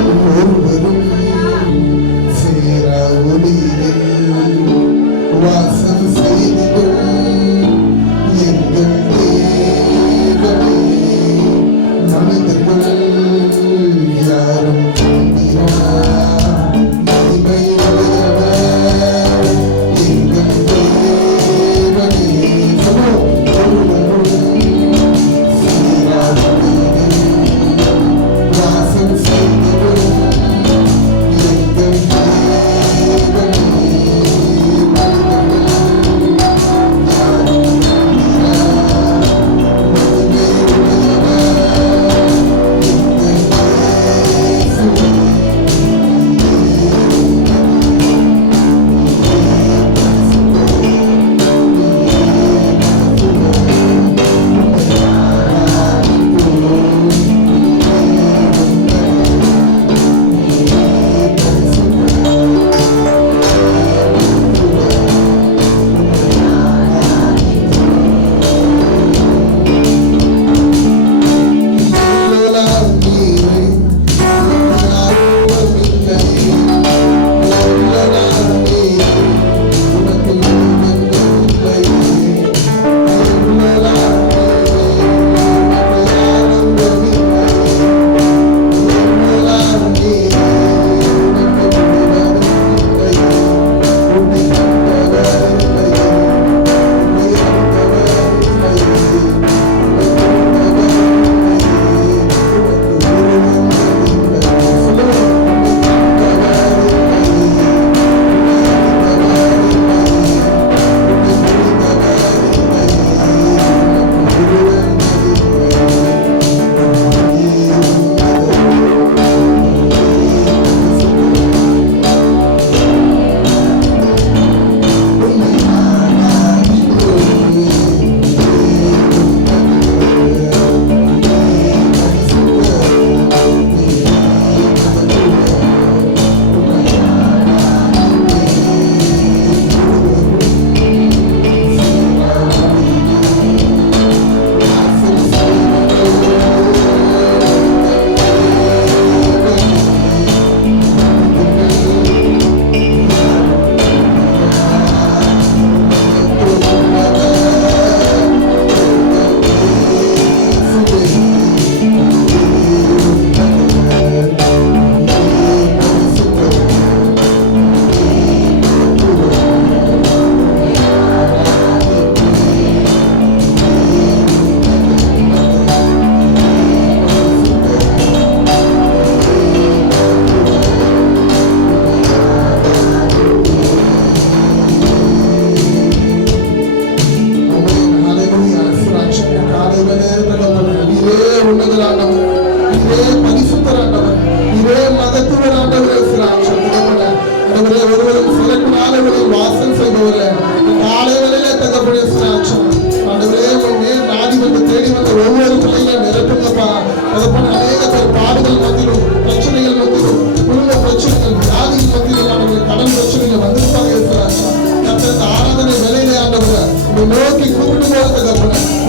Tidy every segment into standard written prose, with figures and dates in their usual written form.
ஒருவரும் சேர ஒளியில் வாசம் செய்திடும் எங்கள் தேவனே, மனிதர்கள் யாரும் மகிமை உடையவர் எங்கள் தேவனே. ஒருவரும் சேர வாசம் செய்திடும் எங்கள் தேவனே,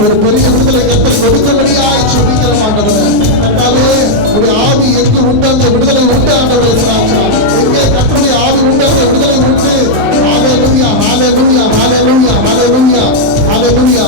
ஒரு பெரிய விடுதலை கத்தர் கொடுத்தபடியாய் ஜெபிக்கிற ஆண்டவரே. கர்த்தாவே, உடைய ஆவி எங்கு உண்டு அந்த விடுதலை உண்டு ஆண்டவரே. எங்கே கர்த்தருடைய ஆவி உண்டு அந்த விடுதலை உண்டு. ஹல்லேலூயா, ஹல்லேலூயா, ஹல்லேலூயா, ஹல்லேலூயா, ஹல்லேலூயா.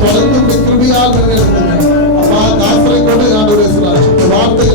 தொடர்ந்து கிருபையால் அப்பா தாசரை கொண்டு ஆண்டவரே வார்த்தை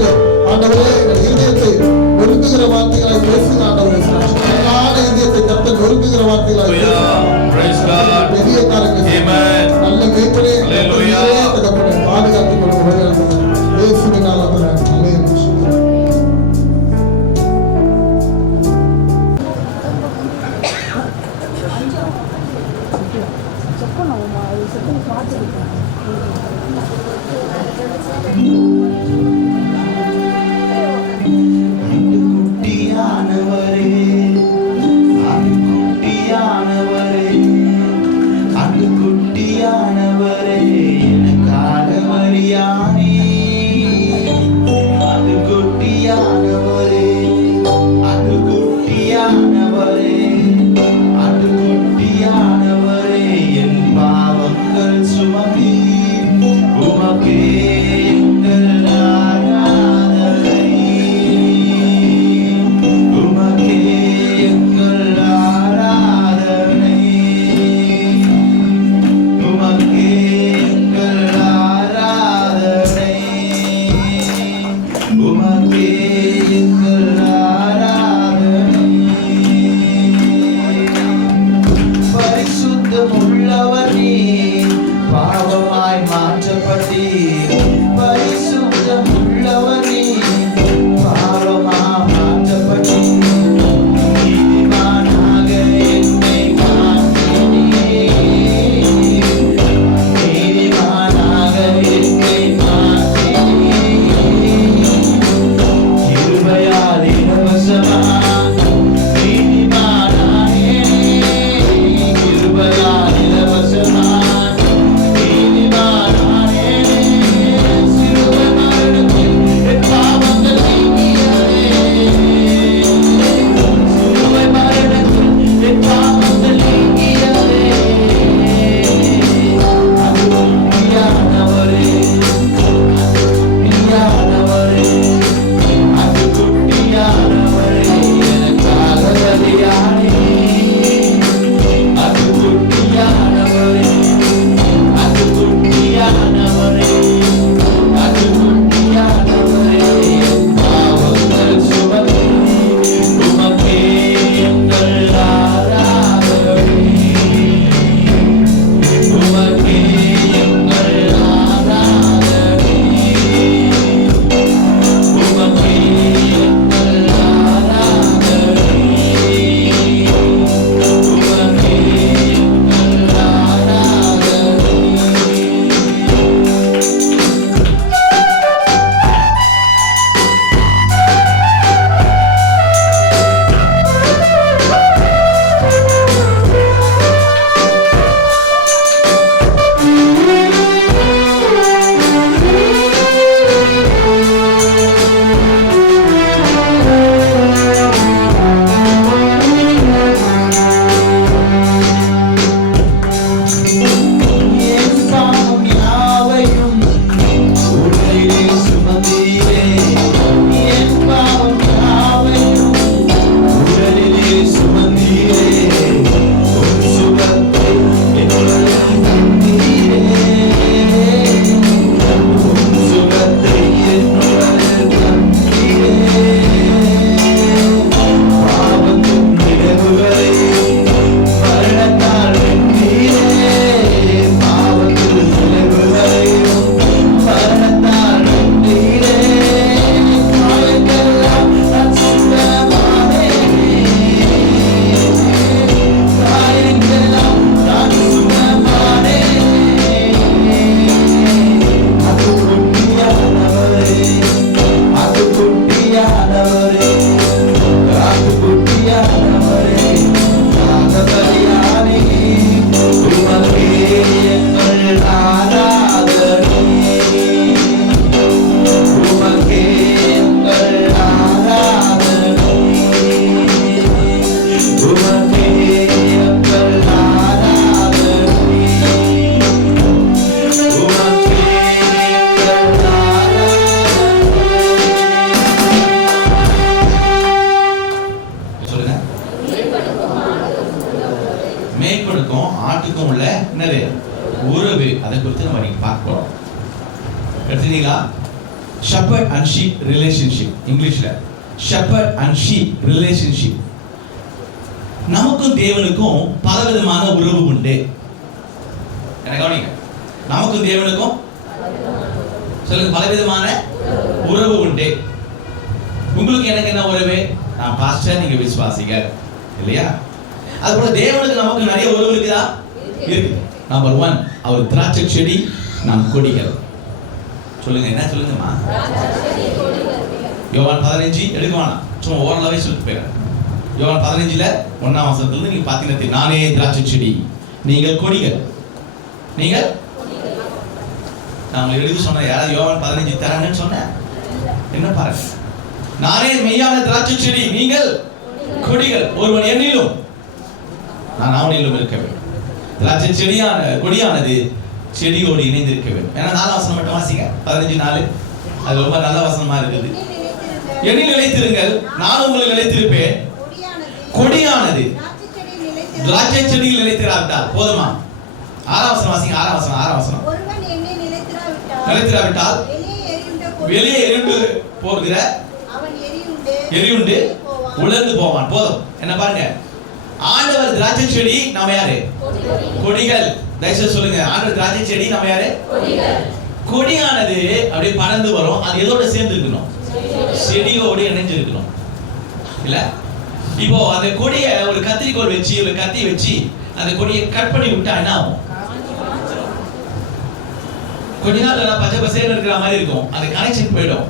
உமக்கே எங்கள் ஆராதனை. பரிசுத்தம் உள்ளவர் நீர், பாவமாய் மாற்றப்பட்டீர். பரிசுத்தம் உள்ளவர் நீர், பாவமாய் மாற்றப்பட்டீர். நீதிமானாக என்னை மாற்றினீர். நீதிமானாக என்னை மாற்றினீர். கிருபையால் இலவசமாய் நீதிமானானே. கிருபையால் இலவசமாய் நீதிமானானே. சிலுவை மரணத்தில் என் பாவங்கள் நீங்கியதே. சிலுவை மரணத்தில் என் பாவங்கள் நீங்கியதே. அது உண்மையானவரே, உண்மையானவரே, அது குட்டியானவரே, எனக்காக பலியானே. அது குட்டியானவரே, அது குட்டியானவரே, அது குட்டியானவரே, என் பாவங்கள் சுமந்தீர். உமக்கே எங்கள் ஆராதனை. உமக்கே எங்கள் ஆராதனை. உமக்கே எங்கள் ஆராதனை. உமக்கே எங்கள் ஆராதனை. என் பாவம் யாவையும் உடலிலே சுமந்தீரே. என் பாவம் யாவையும் உடலிலே சுமந்தீரே. உன் சுகத்தை என்னுடன் தந்தீரே. உன் சுகத்தை என்னுடன் தந்தீரே. பாவத்தின் விளைவுகளை மரணத்தால் வென்றீரே. பாவத்தின் விளைவுகளையும் மரணத்தால் வென்றீரே. காயங்கள்லாம் நான் சுகமானேனே. காயங்கள்லாம் நான் சுகமானேனே. அது குட்டியானவரே, அது குட்டியானவரே, அது குட்டியானவரே, நாதபலியானே. உமக்கே எங்கள் ஆராதனை. உமக்கே எங்கள் ஆராதனை. உமக்கே எங்கள் ஆராதனை. உமக்கே எங்கள் ஆராதனை. சொல்லுங்க. மேய்ப்பனுக்கும் ஆட்டுக்கும் உள்ள என்னது உறவு, அதை குறித்து நம்ம இன்னைக்கு பார்க்க போறோம். எடுத்தீங்களா? shepherd and sheep relationship, இங்கிலீஷ்ல shepherd and sheep relationship. நமக்கும் தேவனுக்கும் பலவிதமான உறவு உண்டு. என்ன கவனிங்க, நமக்கும் தேவனுக்கும் சொல்லுங்க பலவிதமான உறவு உண்டு. உங்களுக்கு எனக்கு என்ன உறவு? நான் பாஸ்டர், நீங்க விசுவாசிகள் இல்லையா? அதுபோல தேவனுக்கு நமக்கு நிறைய உறவு இருக்குதா? இருக்கு. நம்பர் 1, அவர் திராட்சை செடி, நாம் கொடிகள். சொல்லுங்க, என்ன சொல்லுங்கம்மா? யோவான் 15 எடுக்குவானா, சும்மா ஓரளவே சொல்லிட்டு போயிடுறேன். யோவான் 15ல 1ஆம் வசனத்துல நீங்க பாத்தீங்கன்னா, நானே திராட்சை செடி, நீங்கள் கொடிகள். நீங்கள் நான் எழுதி சொன்ன யாராவது யோவான் 15 தராங்கன்னு சொன்னேன்? என்ன பாருங்க, நானே மெய்யான திராட்சை செடி, நீங்கள் கொடிகள். ஒருவன் என்னிலும் நான் அவனிலும் இருக்க வேண்டும். திராட்சை செடியான கொடியானது செடியோடு இணைந்திருக்க வேண்டும். ஏன்னா 4 வசனம் மட்டும் வாசிங்க, 15:4. அது ரொம்ப நல்ல வசனமா இருக்குது. என்னில் நிலைத்திருங்கள், நான் உங்களை நிலைத்திருப்பேன். கொடியானது திராட்சை செடியில் நிலைத்திராவிட்டால் போதுமா? 6ஆம் வசனம் வாசிங்க. 6ஆம் வசனம். ஒருவன் என்னை நிலைத்திராவிட்டால் வெளியே எரிந்து போகிற எரியுண்டு உலர்ந்து போவான். போதும். என்ன பாருங்க, ஆண்டவர் திராட்சை செடி, நாம யாரு? கொடிகள். தயவுசெய்து சொல்லுங்க, ஆண்டவர் திராட்சை செடி, நாம யாரு? கொடியானது அப்படியே பறந்து வரும். அது எதோட சேர்ந்து இருக்கணும்? செடியோடு இணைஞ்சு இருக்கணும் இல்ல? இப்போ அந்த கொடியை ஒரு கத்திரிக்கோல் வச்சு ஒரு கத்தி வச்சு அந்த கொடியை கட் பண்ணி விட்டா என்ன ஆகும்? கொஞ்ச நாள் பச்சை பசேன்னு இருக்கிற மாதிரி இருக்கும். அது கனெக்ஷன் போயிடும்.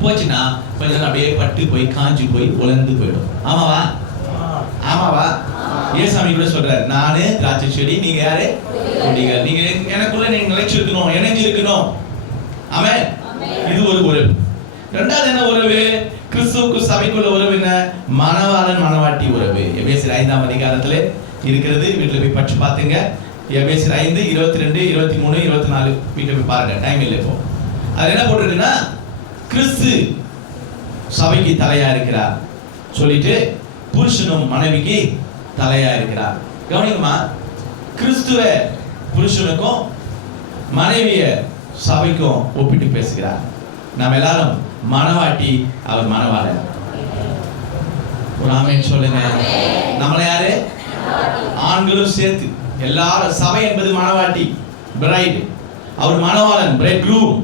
போச்சுன்னா கொஞ்ச நாள் அப்படியே பட்டு போய் காஞ்சி போய் உலர்ந்து போயிடும். ஆமாவா? ஆமாவா? ஏசாமி கூட சொல்றாரு, நானு திராட்சை செடி, நீங்க யாரு? கொடிகள். நீங்க எனக்குள்ள நீங்க நிலைச்சிருக்கணும், இணைஞ்சிருக்கணும். ஆமென். இது ஒரு உறவு. இரண்டாவது என்ன உறவு? கிறிஸ்துவுக்கு சபைக்குள்ள உறவு என்ன? மணவாளன் மணவாட்டி உறவு. எபேசியர் 5ஆம் அதிகாரத்திலே இருக்கிறது. வீட்டுல போய் படிச்சு பாத்துங்க. எபேசியர் 5 22 23 24 வீட்டுல போய் பாருங்க. டைம் இல்லை இப்போ. அது என்ன போட்டிருக்குன்னா, கிறிஸ்து சபைக்கு தலையா இருக்கிறார் சொல்லிட்டு புருஷனும் மனைவிக்கு தலையா இருக்கிறார். கவனிக்குமா, கிறிஸ்துவ புருஷனுக்கும் மனைவிய சபைக்கும் ஒப்பிட்டு பேசுகிறார். நாம் எல்லாரும் மணவாட்டி, அவர் மணவாளன். ஒரு ஆமென் சொல்லுங்க. நம்மள யாரு? ஆண்களும் சேர்த்து எல்லாரும். சபை என்பது மணவாட்டி, பிரைட். அவர் மணவாளன், பிரைட் க்ரூம்.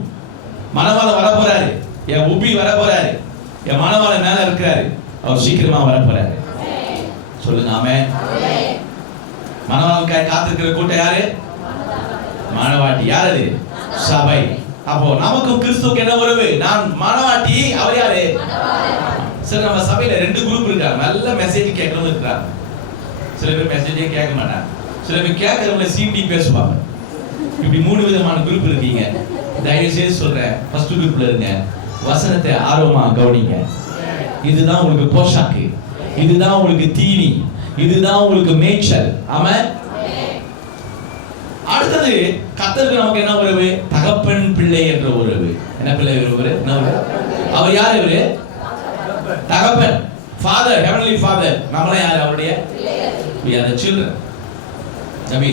மணவாளன் வர போறாரு. என் உபி வர போறாரு. என் மணவாளன் மேல இருக்கிறாரு. அவர் சீக்கிரமா வர போறாரு. சொல்லுங்க ஆமென். மணவாளனுக்காக காத்திருக்கிற கூட்டம் யாரு? மணவாட்டி. யார் அது? சபை. அப்போ நமக்கும் கிறிஸ்துவுக்கு என்ன உறவு? நான் மணவாட்டி, அவர் யாரு? சரி, நம்ம சபையில 2 குரூப் இருக்காங்க. நல்ல மெசேஜ் கேட்கறவங்க இருக்காங்க. சில பேர் மெசேஜே கேட்க மாட்டாங்க. சில பேர் கேட்கறவங்க சீண்டி பேசுவாங்க. இப்படி 3 விதமான குரூப் இருக்கீங்க. தயவு செய்து சொல்றேன், ஃபர்ஸ்ட் குரூப்ல இருங்க. வசனத்தை ஆர்வமா கவனிங்க. இதுதான் உங்களுக்கு போஷாக்கு, இதுதான் உங்களுக்கு தீனி, இதுதான் உங்களுக்கு மேய்ச்சல். ஆமென். அடுத்தது கர்த்தருக்கு நமக்கு என்ன உறவு? தகப்பன் பிள்ளை என்ற உறவு. என்ன பிள்ளை உறவு? என்ன உறவு? அவர் யார்? இவரு தகப்பன், ஃபாதர், ஹெவன்லி ஃபாதர். நம்மள யார்? அவருடைய we are the children. நபி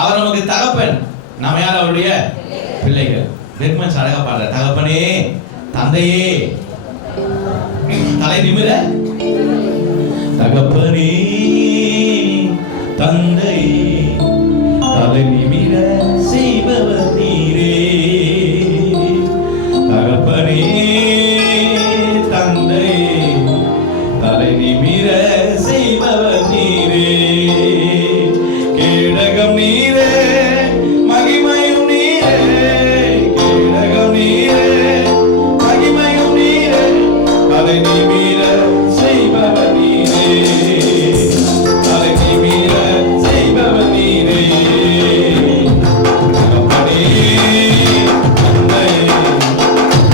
அவர் நமக்கு தகப்பன், நாம யார்? அவருடைய பிள்ளைகள். ரெட்மன்ஸ் அழகா பாடுற, தகப்பனே தந்தையே தலை நிமிர, தகப்பனே தந்தையே தலை நிமிர செய்பவர் நீரே. தகப்பனே தந்தையே தலை நிமிர செய்பவர் நீரே. கேடகம் நீரே, மகிமையும் நீரே. கேடகம் நீரே, மகிமையும் நீரே. தலை நிமிர செய்பவர் நீரே. தலை நிமிர செய்பவர் நீரே. தகப்பனே தந்தையே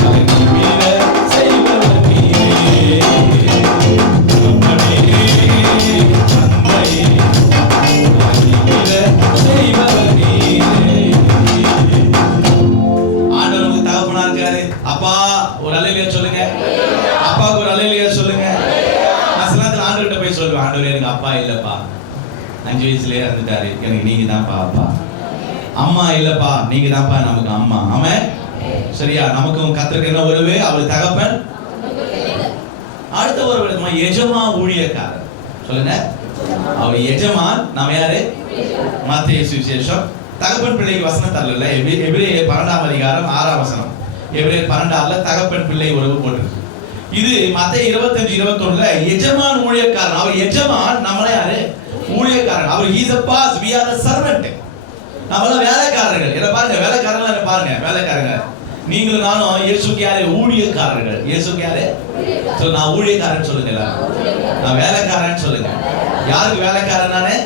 தலை நிமிர செய்பவர் நீரே. தகப்பனே தந்தையே ஆண்டவருக்கு தகப்பனா இருக்காரு. அப்பா ஒரு அல்லேலூயா சொல்லுங்க. அப்பாவுக்கு ஒரு அல்லேலூயா சொல்லுங்க. நான் சில நேரத்துல ஆண்டவர்கிட்ட போய் சொல்லுவேன், ஆண்டவரே எனக்கு அப்பா இல்லப்பா, 5 வயசுலயே இறந்துட்டாரு, எனக்கு நீங்க தான்ப்பா அப்பா. அம்மா இல்லப்பா, நீங்க தான்ப்பா நமக்கு அம்மா. ஆமென். சரியா? நமக்கும் கர்த்தருக்கு என்ன உறவு? அவர் தகப்பன். அடுத்த ஒரு விதமா எஜமா ஊழியக்காரர். சொல்லுங்க, அவர் எஜமான், நாம யாரு? மத்தேயு சுவிசேஷம். தகப்பன் பிள்ளைக்கு வசனம் தரல. எபிரேயர் 12ஆம் அதிகாரம் 6ஆம் வசனம். எபிரேயர் 12 தகப்பன் பிள்ளை உறவு போட்டிருக்கு. இது மத்தேயு 25:21 எஜமான் ஊழியக்காரன். அவர் எஜமான், நம்மள யாரு? ஊழியக்காரன். அவர் he is a boss, we are the servant. நம்மள வேலைக்காரர்கள். இத பாருங்க, வேலைக்காரங்கள பாருங்க, வேலைக்காரங்க. நீங்களும் நானும் இயேசுக்கு யாரு? ஊழியக்காரர்கள். இயேசுக்கு யாரு? சோ நான் ஊழியக்காரன் சொல்லுங்க. நான் வேலைக்காரன் சொல்லுங்க. யாருக்கு வேலைக்காரன்? நானே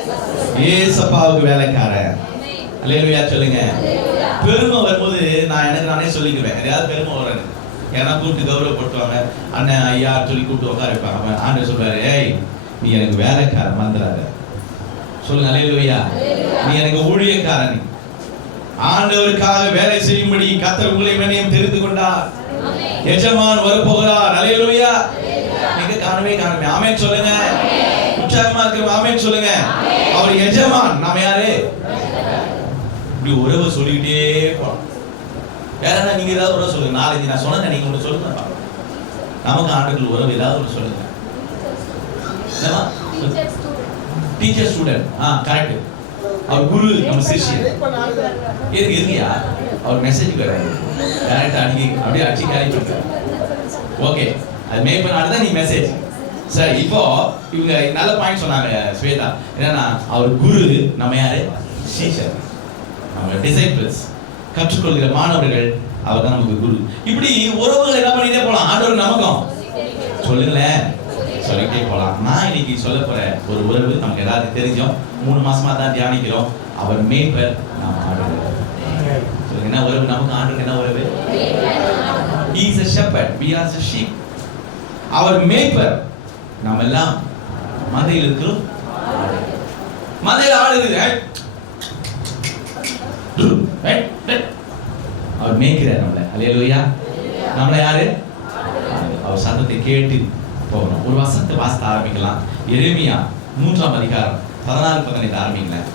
ஏசப்பாவுக்கு வேலைக்காரன். அல்லேலூயா சொல்லுங்க. பெருமை வரும்போது நான் எனக்கு நானே சொல்லிக்குவேன். யாராவது பெருமை வராது, ஏன்னா கூப்பிட்டு கௌரவப்படுத்துவாங்க, அண்ணன் ஐயா சொல்லி கூப்பிட்டு உட்கார வைப்பாங்க. ஆண்டவர் சொல்றாரு, ஏய் நீ எனக்கு வேலைக்காரன் வந்துடாத. சொல்லுங்க அல்லேலூயா. நீ எனக்கு ஊழியக்காரன். ஆண்டவருக்காக வேலை செய்யும்படி கர்த்தர் உங்களை என்னையும் தெரிந்து கொண்டார். எஜமான் வரப்போகிறார். அல்லேலூயா. நீங்க காணவே காணவே ஆமென் சொல்லுங்க. உற்சாகமா இருக்கிற ஆமென் சொல்லுங்க. அவர் எஜமான், நாம யாரு? இப்படி உறவு சொல்லிக்கிட்டே போறோம். வேற நீங்க ஏதாவது உறவு சொல்லுங்க. நாளைக்கு நான் சொன்னேன், நீங்க ஒன்று சொல்லுங்க. நமக்கு ஆண்டுகள் உறவு ஏதாவது ஒன்று சொல்லுங்க. Teacher student, correct. அவர் குரு, நம்ம சிஷ்யர். இருக்கியா அவர் மெசேஜ் வராது, டேரக்டா அப்படியே அடிச்சு கேரி பண்ணுறாரு. ஓகே, அது மேக் பண்ணாதான் நீ மெசேஜ். சரி, இப்போ இவங்க நல்ல பாயிண்ட் சொன்னாங்க ஸ்வேதா. என்னன்னா அவர் குரு, நம்ம யாரு? சிஷ்யர், நம்ம டிசைபிள்ஸ், கற்றுக்கொள்கிற மாணவர்கள். அவர் தான் நமக்கு குரு. இப்படி உறவுகள் என்ன பண்ணிட்டே போலாம். ஆண்டவர் நமக்கும் சொல்லுங்களேன், சொல்லிட்டே போலாம். நான் இன்னைக்கு சொல்ல போற ஒரு உறவு நமக்கு எல்லாருக்கும் தெரிஞ்சோம். 3 மாசமா தான் தியானிக்கிறோம். அவர் மேய்ப்பர், நாம் ஆண்டவர். என்ன உறவு நமக்கு ஆண்டவர்? என்ன உறவு? He is a shepherd, we are the sheep. அவர் மேய்ப்பர், நாம் எல்லாம் மந்தையில் இருக்கிறோம். மந்தையில் ஆடு இருக்குது, அவர் மேய்க்கிறார் நம்மளை. அல்லேலூயா. நம்மளை யாரு? அவர் சத்தத்தை கேட்டு போகணும். ஒரு வசனத்தை வாசித்து ஆரம்பிக்கலாம். எரேமியா 3ஆம் அதிகாரம் 14-15 ஆரம்பிங்களேன்.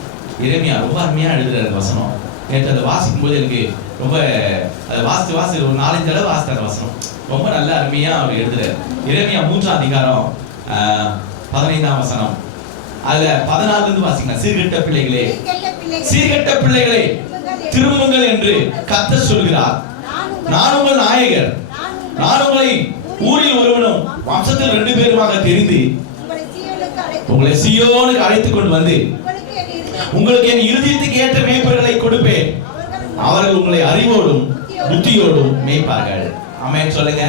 எரேமியா ரொம்ப அருமையா எழுதுறாரு வசனம். நேற்று அதை வாசிக்கும் போது எனக்கு ரொம்ப அதை வாசித்து ஒரு 4-5 தடவை வாசித்த அந்த வசனம் ரொம்ப நல்ல அருமையா அவர் எழுதுறாரு. எரேமியா 3ஆம் அதிகாரம் 15ஆம் வசனம். அதுல 14 இருந்து வாசிக்கலாம். சீர்கெட்ட பிள்ளைகளே திரும்புங்கள் என்று கர்த்தர் சொல்கிறார். நான் உங்கள் நாயகர், நான் உங்களை ஊரில் ஒருவனும் வம்சத்தில் 2 பேருமாக தெரிந்து உங்களை சீயோனுக்கு அழைத்துக் கொண்டு வந்து உங்களுக்கு என் இருதயத்துக்கு ஏற்ற மேய்ப்பர்களை கொடுப்பேன். அவர்கள் உங்களை அறிவோடும் புத்தியோடும் மேய்ப்பார்கள். ஆமென் சொல்லுங்க.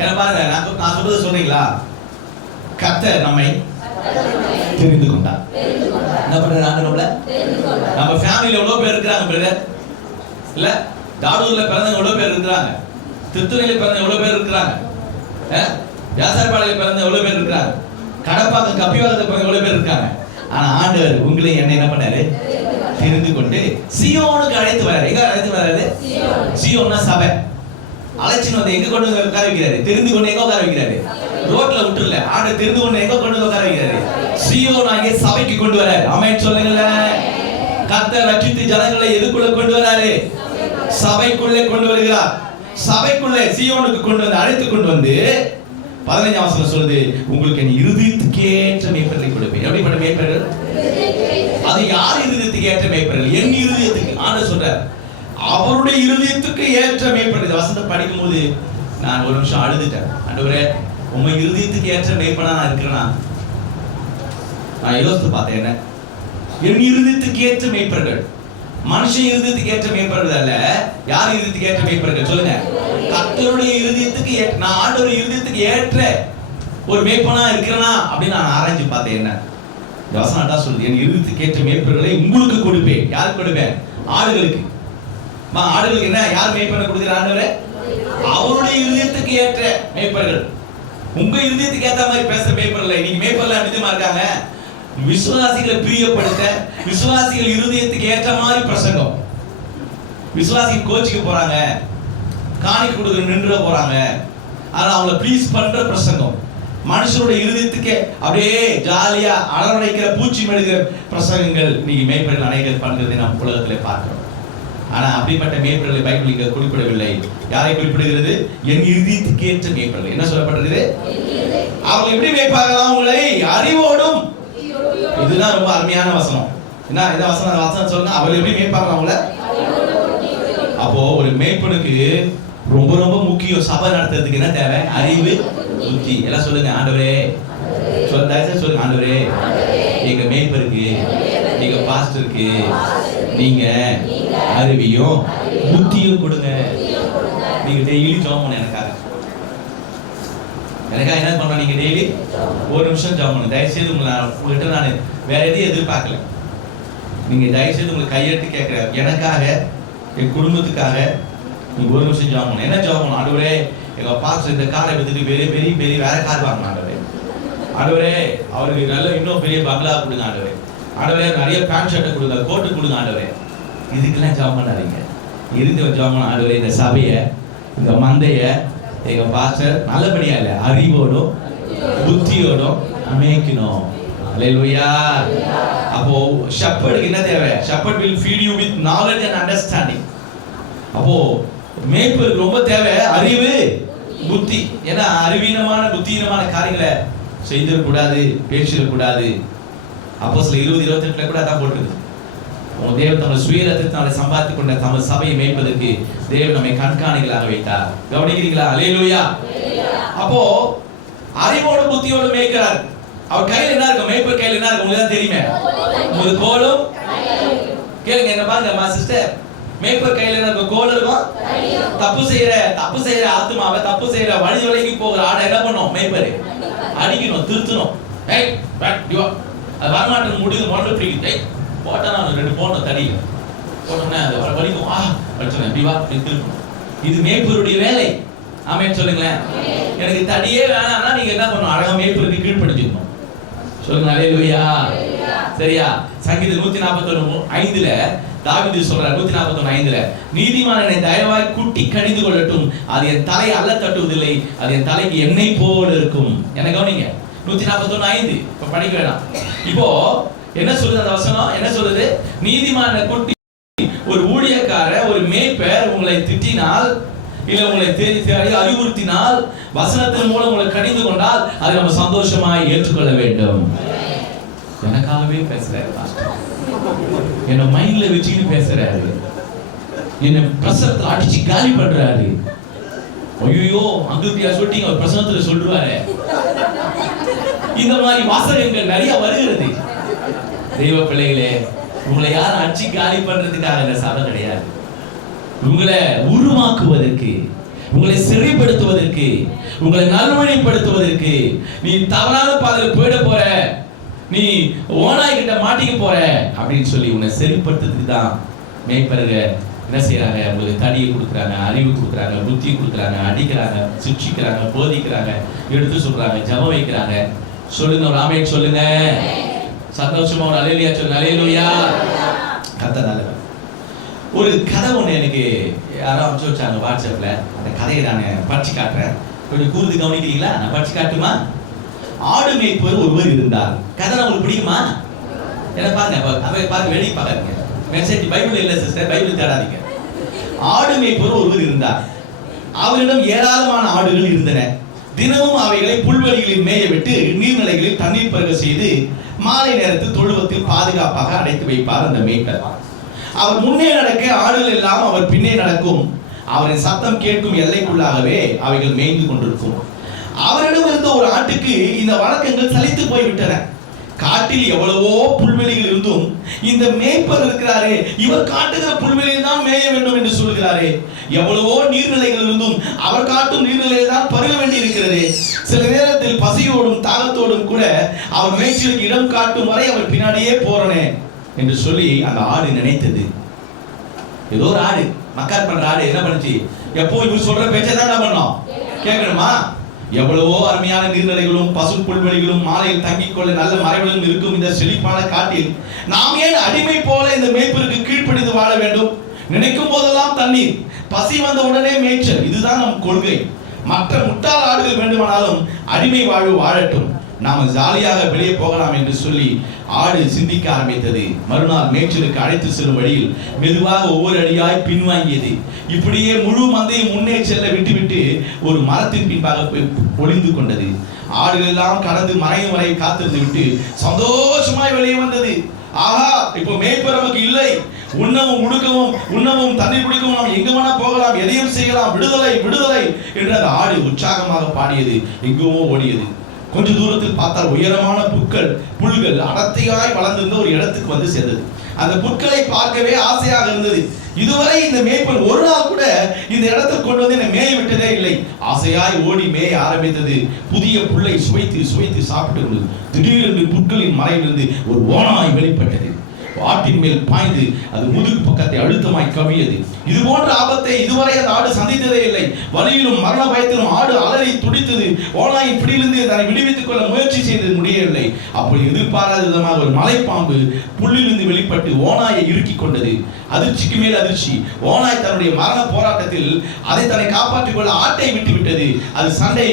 என்ன பாருங்க, நான் சொல்றது சொல்றீங்களா? கர்த்தர் நம்மை தெரிந்து கொண்டார். என்ன பண்றாங்க? நம்ம ஃபேமிலில எவ்வளவு பேர் இருக்காங்க பிரதர்? இல்ல தாடூர்ல பிறந்தவங்க எவ்வளவு பேர் இருக்காங்க? திருத்துறையில பிறந்த எவ்வளவு பேர் இருக்காங்க? வியாசார்பாளையில பிறந்த எவ்வளவு பேர் இருக்காங்க? கடப்பாக்கம் கப்பிவாக்கத்துல பிறந்த எவ்வளவு பேர் இருக்காங்க? ஆனா ஆண்டவர் உங்களை என்ன என்ன பண்ணாரு? தெரிந்து கொண்டு சீயோனுக்கு அழைத்து வராரு. எங்க அழைத்து வராரு? சீயோன்னா சபை. அழைச்சின்னு வந்து எங்க கொண்டு வந்து உட்கார வைக்கிறாரு? தெரிந்து கொண்டு எங்க உட்கார வைக்கிறாரு? ரோட்ல விட்டுறல. ஆண்டவர் தெரிந்து கொண்டு எங்க கொண்டு வந்து உட்கார வைக்கிறாரு? சீயோன் ஆகிய சபைக்கு கொண்டு வராரு. ஆமென் சொல்லுங்களேன். கர்த்தர் ரட்சித்து ஜனங்களை எதுக்குள்ள கொண்டு வராரு? சபைக்குள்ளே கொண்டு வருகிறார். சபைக்குள்ளே சீயோனுக்கு கொண்டு வந்து அழைத்து கொண்டு வந்து 15ஆம் வசனம் சொல்லுது, உங்களுக்கு என் இருதயத்துக்கு ஏற்ற மேய்ப்பர்களை கொடுப்பேன். எப்படிப்பட்ட மேய்ப்பர்கள்? அது யார் இருதயத்துக்கு ஏற்ற மேய்ப்பர்கள்? என் இருதயத்துக்கு. ஆண்டவர் சொல்றார், அவருடைய இருதயத்துக்கு ஏற்ற மேய்ப்பர்கள். இந்த வசனத்தை படிக்கும் போது நான் ஒரு நிமிஷம் அழுதுட்டேன். ஆண்டவரே, உங்க இருதயத்துக்கு ஏற்ற மேய்ப்பனா நான் இருக்கிறேனா? நான் யோசித்து பார்த்தேன். என்ன என் இருதயத்துக்கு ஏற்ற மேய்ப்பர்கள்? மனுஷன் இருதயத்துக்கு ஏற்ற மேய்ப்பர்கள் அல்ல. யார் இருதயத்துக்கு ஏற்ற மேய்ப்பர்கள்? சொல்லுங்க. கர்த்தருடைய இருதயத்துக்கு நான் ஆண்டவருடைய இருதயத்துக்கு ஏற்ற ஒரு மேய்ப்பனா இருக்கிறேனா அப்படின்னு நான் ஆராய்ச்சி பார்த்தேன். என்ன இந்த வசனம் தான் சொல்லுது, என் இருதயத்துக்கு ஏற்ற மேய்ப்பர்களை உங்களுக்கு கொடுப்பேன். யாருக்கு கொடுப்பேன்? ஆடுகளுக்கு. ஆடுகளுக்கு என்ன யார் மேய்ப்பனை கொடுக்கிற? ஆண்டவரே. அவருடைய இருதயத்துக்கு ஏற்ற மேய்ப்பர்கள். உங்க இருதயத்துக்கு ஏற்ற மாதிரி பேசுற மேய்ப்பர்கள். இன்னைக்கு மேய்ப்பர்லாம் நிஜமா இருக்காங்க. விசுவாசிகளை பிரியப்படுத்த, விசுவாசிகள் இருதயத்துக்கு ஏற்ற மாதிரி பிரசங்கம். விசுவாசிகள் கோச்சிக்கு போறாங்க, காணிக்கை கொடுக்க நின்று போறாங்க. ஆனா அவங்கள ப்ளீஸ் பண்ற பிரசங்கம். மனுஷனுடைய இருதயத்துக்கு அப்படியே ஜாலியா அரவணைக்கிற பூச்சி மெழுகிற பிரசங்கங்கள் இன்னைக்கு மேய்ப்பர்கள் அநேகர் பண்றதை நாம் உலகத்திலே பார்க்கிறோம். ஆனா அப்படிப்பட்ட மேய்ப்பர்களை பைபிள் இங்க குறிப்பிடவில்லை. யாரை குறிப்பிடுகிறது? என் இருதயத்துக்கு ஏற்ற மேய்ப்பர்கள். என்ன சொல்லப்பட்டிருக்குது? அவங்க எப்படி மேய்ப்பார்களா? உங்களை அறிவோடும். இதுதான் ரொம்ப அருமையான வசனம். என்ன இந்த வசனம் சொல்லுங்க. அவங்க எப்படி மேய்ப்பாங்க அவங்கள? அப்போ ஒரு மேய்ப்பனுக்கு ரொம்ப ரொம்ப முக்கியம். சபை நடத்துறதுக்கு என்ன தேவை? அறிவு, புத்தி. எல்லாம் சொல்லுங்க. ஆண்டவரே சொல்லுங்க. ஆண்டவரே, எங்க மேய்ப்பருக்கு, எங்க பாஸ்டருக்கு நீங்க அறிவியும் புத்தியும் கொடுங்க. நீங்க டெய்லி ஜெபம் பண்ண எனக்காக என்ன பண்ண? நீங்க டெய்லி ஒரு நிமிஷம் ஜெபம் பண்ணுங்க. தயவுசெய்து உங்கள்கிட்ட நான் வேற எதையும் எதிர்பார்க்கல. நீங்க தயவுசெய்து உங்களுக்கு கையெழுத்து கேட்கிற எனக்காக, என் குடும்பத்துக்காக நீங்க ஒரு நிமிஷம் ஜெபம் பண்ணணும். என்ன ஜெபம் பண்ணணும்? ஆண்டவரே, எங்க பாஸ்டர் இந்த காரை வித்துட்டு பெரிய வேற கார் வாங்கணும். ஆண்டவரே, ஆண்டவரே, அவருக்கு நல்ல இன்னும் பெரிய பங்களா கொடுங்க. ஆண்டவரே, ஆண்டவரே, நிறைய பேண்ட் ஷர்ட்டை கொடுங்க, கோட்டு கொடுங்க. ஆண்டவரே, இதுக்கெல்லாம் ஜெபம் பண்ணாதீங்க. இருந்து ஜெபம் பண்ண. ஆண்டவரே, இந்த சபையை, இந்த மந்தைய, எங்க பாஸ்டர் நல்லபடியா இல்ல அறிவோடும் புத்தியோடும் அமைக்கணும். அல்லேலூயா. அப்போ ஷெப்பர்டுக்கு என்ன தேவை? Shepherd will feed you with knowledge and understanding. அப்போ மேய்ப்பருக்கு ரொம்ப தேவை அறிவு, புத்தி. ஏன்னா அறிவீனமான புத்தியீனமான காரியங்களை செய்திடக்கூடாது, பேசிடக்கூடாது. அப்போஸ்தலர் 20:28 கூட அதான் போட்டிருக்கு. தேவன் தமது சுயரத்தினாலே சம்பாதித்துக் கொண்ட தமது சபையை மேய்ப்பதற்கு தேவன் நம்மை கண்காணிகளாக வைத்தார். கவனிக்கிறீங்களா? அல்லேலூயா. அப்போ அறிவோடு புத்தியோடு மேய்க்கிறார். அவர் கையில் என்ன இருக்கு? மேய்ப்பர் கையில் என்ன இருக்கு? உங்களுக்கு தான் தெரியுமே. ஒரு கோலும், கேளுங்க என்ன பாருங்க சிஸ்டர், மேய்ப்பர் கையில் என்ன இருக்கும்? கோல் இருக்கும். தப்பு செய்யற ஆத்துமாவை, தப்பு செய்யற வழி விலகி போகிற ஆடை என்ன பண்ணும்? மேய்ப்பர் அடிக்கணும், திருத்தணும். ஏய் பேக் யூ அது வரமாட்டேன்னு முடிவு மொழி பிடிக்குது. போட்டா நான் 2 போன தடியில் போட்டோம்னா அது வலிக்கும். அடிச்சோம் இப்படி வா திருப்பணும். இது மேய்ப்பருடைய வேலை. ஆமென் சொல்லுங்களேன். எனக்கு தடியே வேணாம்னா நீங்க என்ன பண்ணணும்? அழகா மேய்ப்பருக்கு கீழ்ப்படுத்திக்கணும். சொல்லுங்க அல்லேலூயா. சரியா? சங்கீதம் 141:5 தாவீது சொல்றார். 141:5 நீதிமான் என்னை தயவாய் குட்டி கடிந்து கொள்ளட்டும், அது என் தலையை அல்ல தட்டுவதில்லை, அது என் தலைக்கு எண்ணெய் போல இருக்கும். என்ன கவனிங்க, 141:5 இப்ப படிக்க வேணாம். இப்போ என்ன சொல்லுது அந்த வசனம்? என்ன சொல்லுது? நீதிமான குட்டி, ஒரு ஊழியக்கார, ஒரு மேய்ப்பர் உங்களை திட்டினால் இல்ல உங்களை அறிவுறுத்தினால், வசனத்தின் மூலம் உங்களை கடிந்து கொண்டால் அதை நம்ம சந்தோஷமாய் ஏற்றுக்கொள்ள வேண்டும். எனக்காகவே பேசுறாரு பாஸ்டர், என்ன மைண்ட்ல வச்சுக்கிட்டு பேசுறாரு, என்ன பிரசனத்துல அடிச்சு காலி பண்றாரு. ஐயோ அங்கிருப்பியா சொல்லிட்டீங்க, ஒரு பிரசனத்துல சொல்றாரு. இந்த மாதிரி வாசகங்கள் நிறைய வருகிறது. தெய்வ பிள்ளைகளே, உங்களை யாரும் அடிச்சு காலி பண்றதுக்காக இந்த சபை கிடையாது. உங்களை உருவாக்குவதற்கு, உங்களை சிறைப்படுத்துவதற்கு, உங்களை நல்வழிப்படுத்துவதற்கு. நீ தவறான பாதையில் போயிட போற, நீ ஓனாய் கிட்ட மாட்டிக்க போற அப்படின்னு சொல்லி உன்னை சரிப்படுத்துறதுக்கு தான் மேய்ப்பர்கள் என்ன செய்யறாங்க? உங்களுக்கு தடியை கொடுக்குறாங்க, அறிவு கொடுக்குறாங்க, புத்தி கொடுக்குறாங்க, அடிக்கிறாங்க, சிக்ஷிக்கிறாங்க, போதிக்கிறாங்க, எடுத்து சொல்றாங்க, ஜெபம் வைக்கிறாங்க. சொல்லுங்க ஒரு ஆமென் சொல்லுங்க. சந்தோஷமா ஒரு அல்லேலூயா சொல்லுங்க. அல்லேலூயா. கர்த்தர் நல்லவர். ஒரு கதை ஒண்ணு எனக்கு யாரோ அனுப்பிச்சு வச்சாங்க வாட்ஸ்அப்ல. அந்த கதையை நான் படிச்சு காட்டுறேன், கொஞ்சம் கூர்ந்து கவனிக்கிறீங்களா? நான் படிச்சு காட்டுமா? ஆடு மேய்ப்பர் ஒருவர் இருந்தார். கதை உங்களுக்கு பிடிக்குமா? என்ன பாருங்க, பாருங்க, வெளியே பாருங்க. மெசேஜ் பைபிள் இல்ல சிஸ்டர், பைபிள் தேடாதீங்க. ஆடு மேய்ப்பர் ஒருவர் இருந்தார். அவரிடம் ஏராளமான ஆடுகள் இருந்தன. தினமும் அவைகளை புல்வெளிகளில் மேய விட்டு நீர்நிலைகளில் தண்ணீர் பருக செய்து மாலை நேரத்தில் தொழுவத்தில் பாதுகாப்பாக அடைத்து வைப்பார் அந்த மேய்ப்பர். அவர் முன்னே நடக்க ஆடுகள் எல்லாம் அவர் பின்னே நடக்கும். அவரின் சத்தம் கேட்கும் எல்லைக்குள்ளாகவே அவைகள் மேய்ந்து கொண்டிருக்கும். அவரிடம் இருந்த ஒரு ஆட்டுக்கு இந்த வழக்கங்கள் சலித்து போய்விட்டன. காட்டில் எவ்வளவோ புல்வெளிகள் இருந்தும் இந்த மேய்ப்பர் இருக்கிறாரே, இவர் காட்டுகிற புல்வெளியில் தான் மேய வேண்டும் என்று சொல்கிறாரே. எவ்வளவோ நீர்நிலைகள் இருந்தும் அவர் காட்டும் நீர்நிலையில் தான் பருக வேண்டி இருக்கிறது. சில நேரத்தில் பசியோடும் தாகத்தோடும் கூட அவர் மேய்ச்சலுக்கு இடம் காட்டும் வரை அவர் பின்னாடியே போறனே என்று சொல்லி அந்த ஆடு நினைத்தது. ஏதோ ஒரு ஆடு, மக்கார் பண்ற ஆடு என்ன பண்ணுச்சு? எப்போ இவர் சொல்ற பேச்சை தான் என்ன பண்ணோம்? கேட்கணுமா? எவ்வளவோ அருமையான நீர்நிலைகளும் பசு புல்வெளிகளும் மாலையில் தங்கிக் கொள்ள நல்ல மரங்களும் இருக்கும் இந்த செழிப்பான காட்டில் நாம் ஏன் அடிமை போல இந்த மேய்ப்பருக்கு கீழ்ப்படிந்து வாழ வேண்டும்? நினைக்கும் போதெல்லாம் தண்ணீர், பசி வந்த உடனே மேய்ச்சல், இதுதான் நம் கொள்கை. மற்ற முட்டாள் ஆடுகள் வேண்டுமானாலும் அடிமை வாழ்வு வாழட்டும், நாம ஜாலியாக வெளியே போகலாம் என்று சொல்லி ஆடு சிந்திக்க ஆரம்பித்தது. மறுநாள் மேய்ச்சலுக்கு அழைத்து செல்லும் வழியில் மெதுவாக ஒவ்வொரு அடியாய் பின்வாங்கியது. இப்படியே முழு மந்தையும் முன்னே செல்ல விட்டுவிட்டு ஒரு மரத்தின் பின்பாக ஒளிந்து கொண்டது. ஆடுகள் எல்லாம் கடந்து மறையும் வரை காத்திருந்து விட்டு சந்தோஷமாய் வெளியே வந்தது. ஆஹா, இப்போ மேய்ப்பர் நமக்கு இல்லை, உண்ணவும் உடுக்கவும் உண்ணவும் தண்ணீர் குடிக்கவும் நாம் எங்க வேணா போகலாம், எதையும் செய்யலாம், விடுதலை விடுதலை என்று அந்த ஆடு உற்சாகமாக பாடியது. எங்குமோ ஓடியது. கொஞ்ச தூரத்தில் பார்த்தால் உயரமான புல்கள் அடர்த்தியாய் வளர்ந்திருந்த ஒரு இடத்துக்கு வந்து சேர்ந்தது. அந்த புற்களை பார்க்கவே ஆசையாக இருந்தது. இதுவரை இந்த மேய்ப்பன் ஒரு நாள் கூட இந்த இடத்துக்கு கொண்டு வந்து என்னை மேய விட்டதே இல்லை. ஆசையாய் ஓடி மேய ஆரம்பித்தது. புதிய புல்லை சுவைத்து சுவைத்து சாப்பிட்டு கொண்டது. திடீரென்று புற்களின் மறைவிலிருந்து ஒரு ஓனாய் வெளிப்பட்டது. ஆட்டின் மேல் பாய்ந்து அது முதுகு பக்கத்தை அழுத்தமாய் கவியது. இது போன்ற ஆபத்தை இதுவரை அந்த ஆடு சந்தித்ததே இல்லை. வலியிலும் மரண பயத்திலும் ஆடு அலறி துடித்தது. ஓனாயின் பிடியிலிருந்து தன்னை விடுவித்துக் கொள்ள முயற்சி செய்து முடியவில்லை. அப்படி எதிர்பாராத விதமாக ஒரு மலைப்பாம்பு புல்லிலிருந்து வெளிப்பட்டு ஓனாயை இறுக்கிக் கொண்டது. அதிர்ச்சிக்கு மேல் அதிர்ச்சி. ஓனாய் தன்னுடைய மரண போராட்டத்தில் அதை தன்னை காப்பாற்றிக் கொள்ள ஆட்டை விட்டு விட்டது. அது சண்டை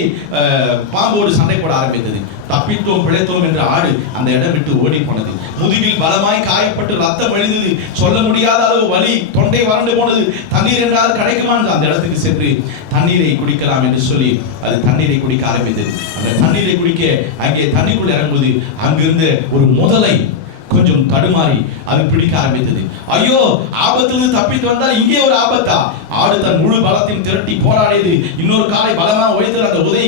பாம்போடு சண்டை போட ஆரம்பித்தது. தப்பித்தோம் பிழைத்தோம் என்ற ஆடு அந்த இடம் விட்டு ஓடி போனது. முதுகில் பலமாய் காயப்பட்டு ரத்தம் வழிந்தது. சொல்ல முடியாத அளவு வலி, தொண்டை வறண்டு போனது. தண்ணீர் என்றால் கிடைக்குமா? அந்த இடத்துக்கு சென்று தண்ணீரை குடிக்கலாம் என்று சொல்லி அது தண்ணீரை குடிக்க ஆரம்பித்தது. அந்த தண்ணீரை குடிக்க அங்கே தண்ணிக்குள் இறங்குவது அங்கிருந்த ஒரு முதலை கொஞ்சம் தடுமாறி அது பிடிக்க ஆரம்பித்தது. ஐயோ, ஆபத்திலிருந்து தப்பித்து வந்தால் இங்கே ஒரு ஆபத்தா? ஆடு தன் முழு பலத்தையும் திரட்டி போராடியது. இன்னொரு காலை பலமாக உழைத்தது. அந்த உதை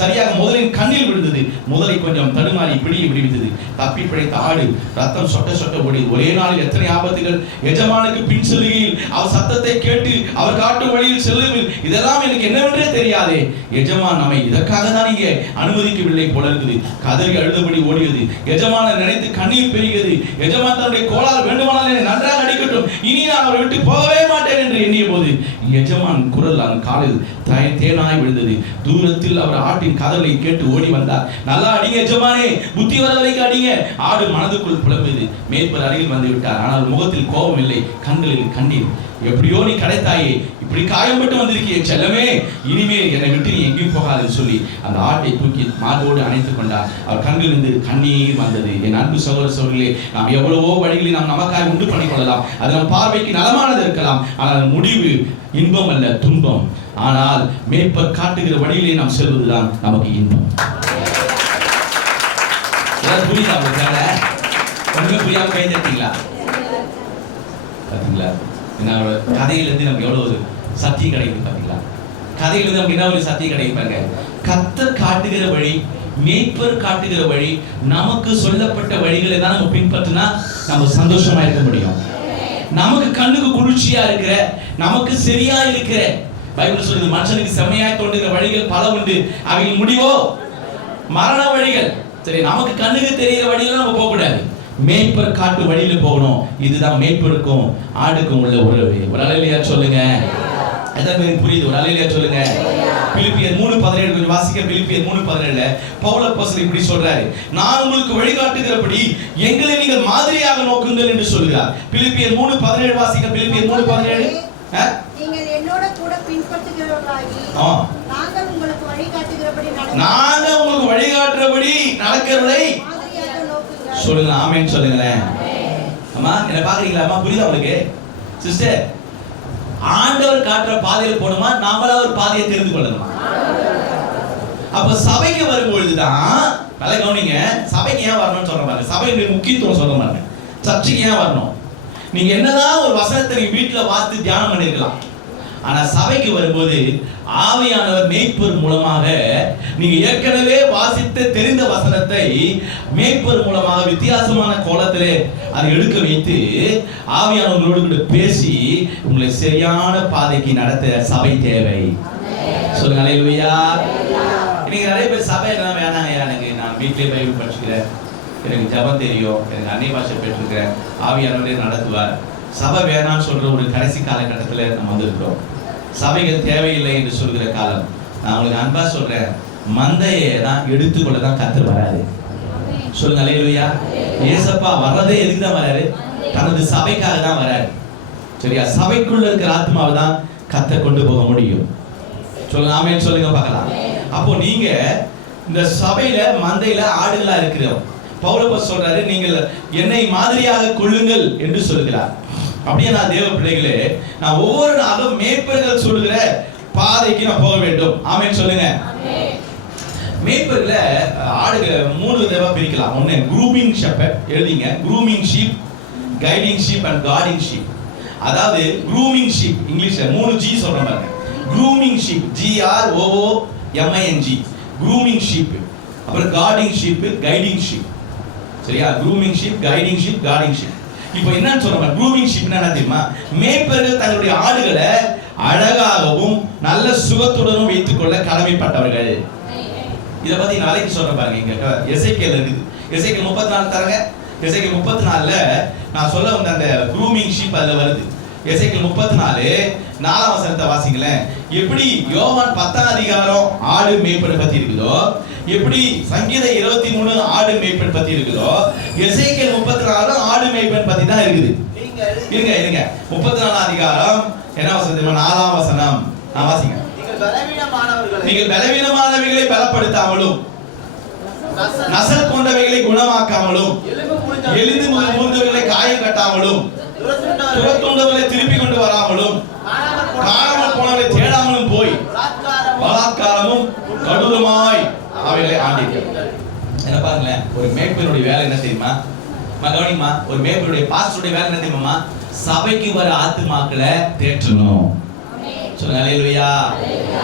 சரியாக முதலின் கண்ணில் விழுந்தது. முதலை கொஞ்சம் தடுமாறி பிடியை விடுவித்தது. தப்பி பிழைத்த ஆடு ரத்தம் சொட்ட சொட்ட ஓடி. ஒரே நாளில் எத்தனை ஆபத்துகள்! எஜமானுக்கு பின் செல்லுகையில் அவர் சத்தத்தை கேட்டு அவர் காட்டும் வழியில் செல்லுங்கள். இதெல்லாம் எனக்கு என்னவென்றே தெரியாதே. எஜமான் நம்மை இதற்காக தான் இங்கே அனுமதிக்கவில்லை போல இருக்குது. கதறி அழுதபடி ஓடியது. எஜமான நினைத்து கண்ணீர் பெருகியது. எஜமான் தன்னுடைய கோளாறு வேண்டுமானால் என்னை நன்றாக அடிக்கட்டும், இனி நான் அவரை விட்டு போகவே மாட்டேன் என்று எண்ணிய போது எஜமான் குரல் அந்த காலில் தேனாய் விழுந்தது. தூரத்தில் அவர் ஆட்டின் கதவை கேட்டு ஓடி வந்தார். நல்லா அடிங்க எஜமானே, புத்தி வர வரைக்கும் அடிங்க. ஆடு மனதுக்குள் புலம்பியது. மேய்ப்பர் அருகில் வந்து விட்டார். ஆனால் முகத்தில் கோபம் இல்லை, கண்களில் கண்ணீர். எப்படியோ நீ கிடைத்தாயே, இப்படி காயம்பட்டு வந்திருக்கிய செல்லமே, இனிமேல் என்னை விட்டு நீ எங்கேயும் போகாதுன்னு சொல்லி அந்த ஆட்டை தூக்கி மார்போடு அணைத்துக் கொண்டார். அவர் கண்களிலிருந்து கண்ணீர் வந்தது. என் அன்பு சகோதர சகோதரிகளே, நாம் எவ்வளவோ வழிகளை நாம் நமக்காக உண்டு பண்ணிக் கொள்ளலாம். அது நம் பார்வைக்கு நலமானது இருக்கலாம். ஆனால் முடிவு இன்பம் அல்ல, துன்பம். ஆனால் மேய்ப்பர் காட்டுகிற வழியிலே நாம் செல்வதுதான் நமக்கு இன்பம். புரியுதா? ஒண்ணுமே புரியாம கை தட்டீங்களா? பாத்தீங்களா? கதையிலிருந்து நமக்கு எவ்வளவு ஒரு சத்தியம் கிடைக்குது பாத்தீங்களா? கதையிலிருந்து நமக்கு என்ன ஒரு சத்தியம் கிடைப்பாங்க? கர்த்தர் காட்டுகிற வழி, மேய்ப்பர் காட்டுகிற வழி, நமக்கு சொல்லப்பட்ட வழிகளை தான் நம்ம பின்பற்றினா நம்ம சந்தோஷமா இருக்க முடியும். நமக்கு கண்ணுக்கு குளிர்ச்சியா இருக்கிற, நமக்கு சரியா இருக்கிற, பைபிள் சொல்லுது மனுஷனுக்கு செம்மையாய் தோன்றுகிற வழிகள் பல உண்டு, அவைகள் முடிவோ மரண வழிகள். சரி, நமக்கு கண்ணுக்கு தெரிகிற வழியில நம்ம போக கூடாது. மேய்ப்பர் காட்டு வழியில போகணும். இதுதான் மேய்ப்பருக்கும் ஆடுக்கும் உள்ள உறவு. ஒரு அல்லேலூயா சொல்லுங்க. எத்தனை புரியுது? ஒரு அல்லேலூயா சொல்லுங்க. பிலிப்பியர் 3:17 கொஞ்சம் வாசிக்க. பிலிப்பியர் 3:17 பவுல் அப்போஸ்தலன் இப்படி சொல்றாரு, நான் உங்களுக்கு வழிகாட்டுகிறபடி எங்களை நீங்கள் மாதிரியாக நோக்குங்கள் என்று சொல்கிறார். பிலிப்பியர் 3:17 வாசிக்க. பிலிப்பியர் 3:17 நீங்கள் என்னோட கூட பின்பற்றுகிறவர்களாகி நாங்கள் உங்களுக்கு வழிகாட்டுகிறபடி நடக்கிறவரை சொல்லுங்க. ஆமென் சொல்லுங்களேன். அம்மா என்ன பாக்குறீங்களா? அம்மா புரியுதா உங்களுக்கு? சிஸ்டர், ஆண்டவர் காட்டுற பாதையில போணுமா, நாமளா ஒரு பாதையை தெரிந்து கொள்ளணுமா? அப்ப சபைக்கு வரும்பொழுதுதான் நல்ல கவனிங்க. சபைக்கு ஏன் வரணும்னு சொல்ற பாருங்க. சபையுடைய முக்கியத்துவம் சொல்ற பாருங்க. சர்ச்சுக்கு ஏன் வரணும்? நீங்க என்னதான் ஒரு வசனத்தை நீங்க வீட்டுல வாசித்து தியானம் பண்ணிருக்கலாம். ஆனா சபைக்கு வரும்போது ஆவியானவர் மேய்ப்பர் மூலமாக நீங்க ஏற்கனவே வாசித்த தெரிந்த வசனத்தை மேய்ப்பர் மூலமாக வித்தியாசமான கோலத்திலே அதை எடுக்க வைத்து ஆவியானவர்களோடு கூட பேசி உங்களை சரியான பாதைக்கு நடத்த சபை தேவை. சொல்லுங்க அல்லேலூயா. இன்னைக்கு நிறைய பேர் சபை என்ன வேணாங்க, எனக்கு நான் வீட்டிலே பைபிள் படிச்சுக்கிறேன், எனக்கு ஜபம் தெரியும், எனக்கு அந்நிய பாஷை பெற்றிருக்கிறேன், ஆவியானவரே நடத்துவார், சபை வேணாம்னு சொல்ற ஒரு கடைசி காலகட்டத்தில் நம்ம வந்திருக்கிறோம். சபைகள் தேவையில்லை என்று சொல்கிற காலம். நான் உங்களுக்கு அன்பா சொல்றேன், மந்தையை தான் எடுத்துக்கொள்ள தான் கர்த்தர் வராரு. சொல்லுங்க அல்லேலூயா. ஏசப்பா வர்றதே எதுக்கு தான் வராரு? தனது சபைக்காக தான் வராரு. சரியா? சபைக்குள்ள இருக்கிற ஆத்மாவை தான் கர்த்தர் கொண்டு போக முடியும். சொல்லுங்க ஆமென் சொல்லுங்க பார்க்கலாம். அப்போ நீங்க இந்த சபையில மந்தையில ஆடுகளா இருக்கிறோம். பவுல் அப்போஸ்தலன் சொல்றாரு, நீங்கள் என்னை மாதிரியாக கொள்ளுங்கள் என்று சொல்கிறார். அப்படியே நான் தேவ பிள்ளைகளே, நான் ஒவ்வொரு நாளும் மேய்ப்பர்கள் சொல்லுகிற பாதைக்கு நான் போக வேண்டும். ஆமென் சொல்லுங்க. மேய்ப்பர்ல ஆடுகளை 3 விதமா பிரிக்கலாம். ஒண்ணு க்ரூமிங் ஷெப்பர்ட், எழுதிங்க. Grooming sheep, guiding sheep and guarding sheep. அதாவது க்ரூமிங் ஷீப் இங்கிலீஷ்ல 3 G சொல்றேன் பாருங்க. Grooming sheep GROOMING, grooming sheep. அப்புறம் கார்டிங் ஷீப், கைடிங் ஷீப். சரியா? Grooming sheep, guiding sheep, guarding sheep. இப்போ என்னன்னு சொல்றோம்? க்ரூமிங் ஷீப்னா என்ன தெரியுமா? மேய்ப்பர்கள் தங்களுடைய ஆடுகளை அழகாகவும் நல்ல சுகத்துடனும் வைத்துக் கொள்ள கடமைப்பட்டவர்கள். இதை பத்தி நாளைக்கு சொல்றேன் பாருங்க. இங்க எசேக்கியேல் இருக்குது. எசேக்கியேல் 34 தரங்க. எசேக்கியேல் 34ல நான் சொல்ல வந்த அந்த க்ரூமிங் ஷீப் அதுல வருது. எசேக்கியேல் 34 4ஆம் வசனத்தை வாசிங்களேன். எப்படி யோவான் 10ஆம் அதிகாரம் ஆடு மேய்ப்பனை பத்தி இருக்குதோ, எப்படி சங்கீதம் 23 ஆடு மேய்ப்பன் பத்தி இருக்குதோ, எசேக்கியேல் 34 ஆடு மேய்ப்பன் பத்தி தான் இருக்குது. நீங்க இருங்க 34 அதிகாரம் என்ன வசனம்? 4ஆம் வசனம். நான் வாசிங்க. நீங்கள் பலவீனமானவைகளை பலப்படுத்தாமலும் நசல் கொண்டவைகளை குணமாக்காமலும் எளிது முறிந்தவைகளை காயம் கட்டாமலும் துரத்துண்டவர்களை திருப்பி கொண்டு வராமலும் காணாமல் போனவர்களை தேடாமலும் போய் பலாத்காரமும் கடூரமாய் அவைகளை ஆண்டீர்கள். என்ன பாருங்களேன், ஒரு மேய்ப்பனுடைய வேலை என்ன தெரியுமா? கவனிமா, ஒரு மேய்ப்பனுடைய பாஸ்டருடைய வேலை என்ன தெரியுமா? சபைக்கு வர ஆத்துமாக்களை தேற்றணும். சொல்லுங்க அல்லேலூயா.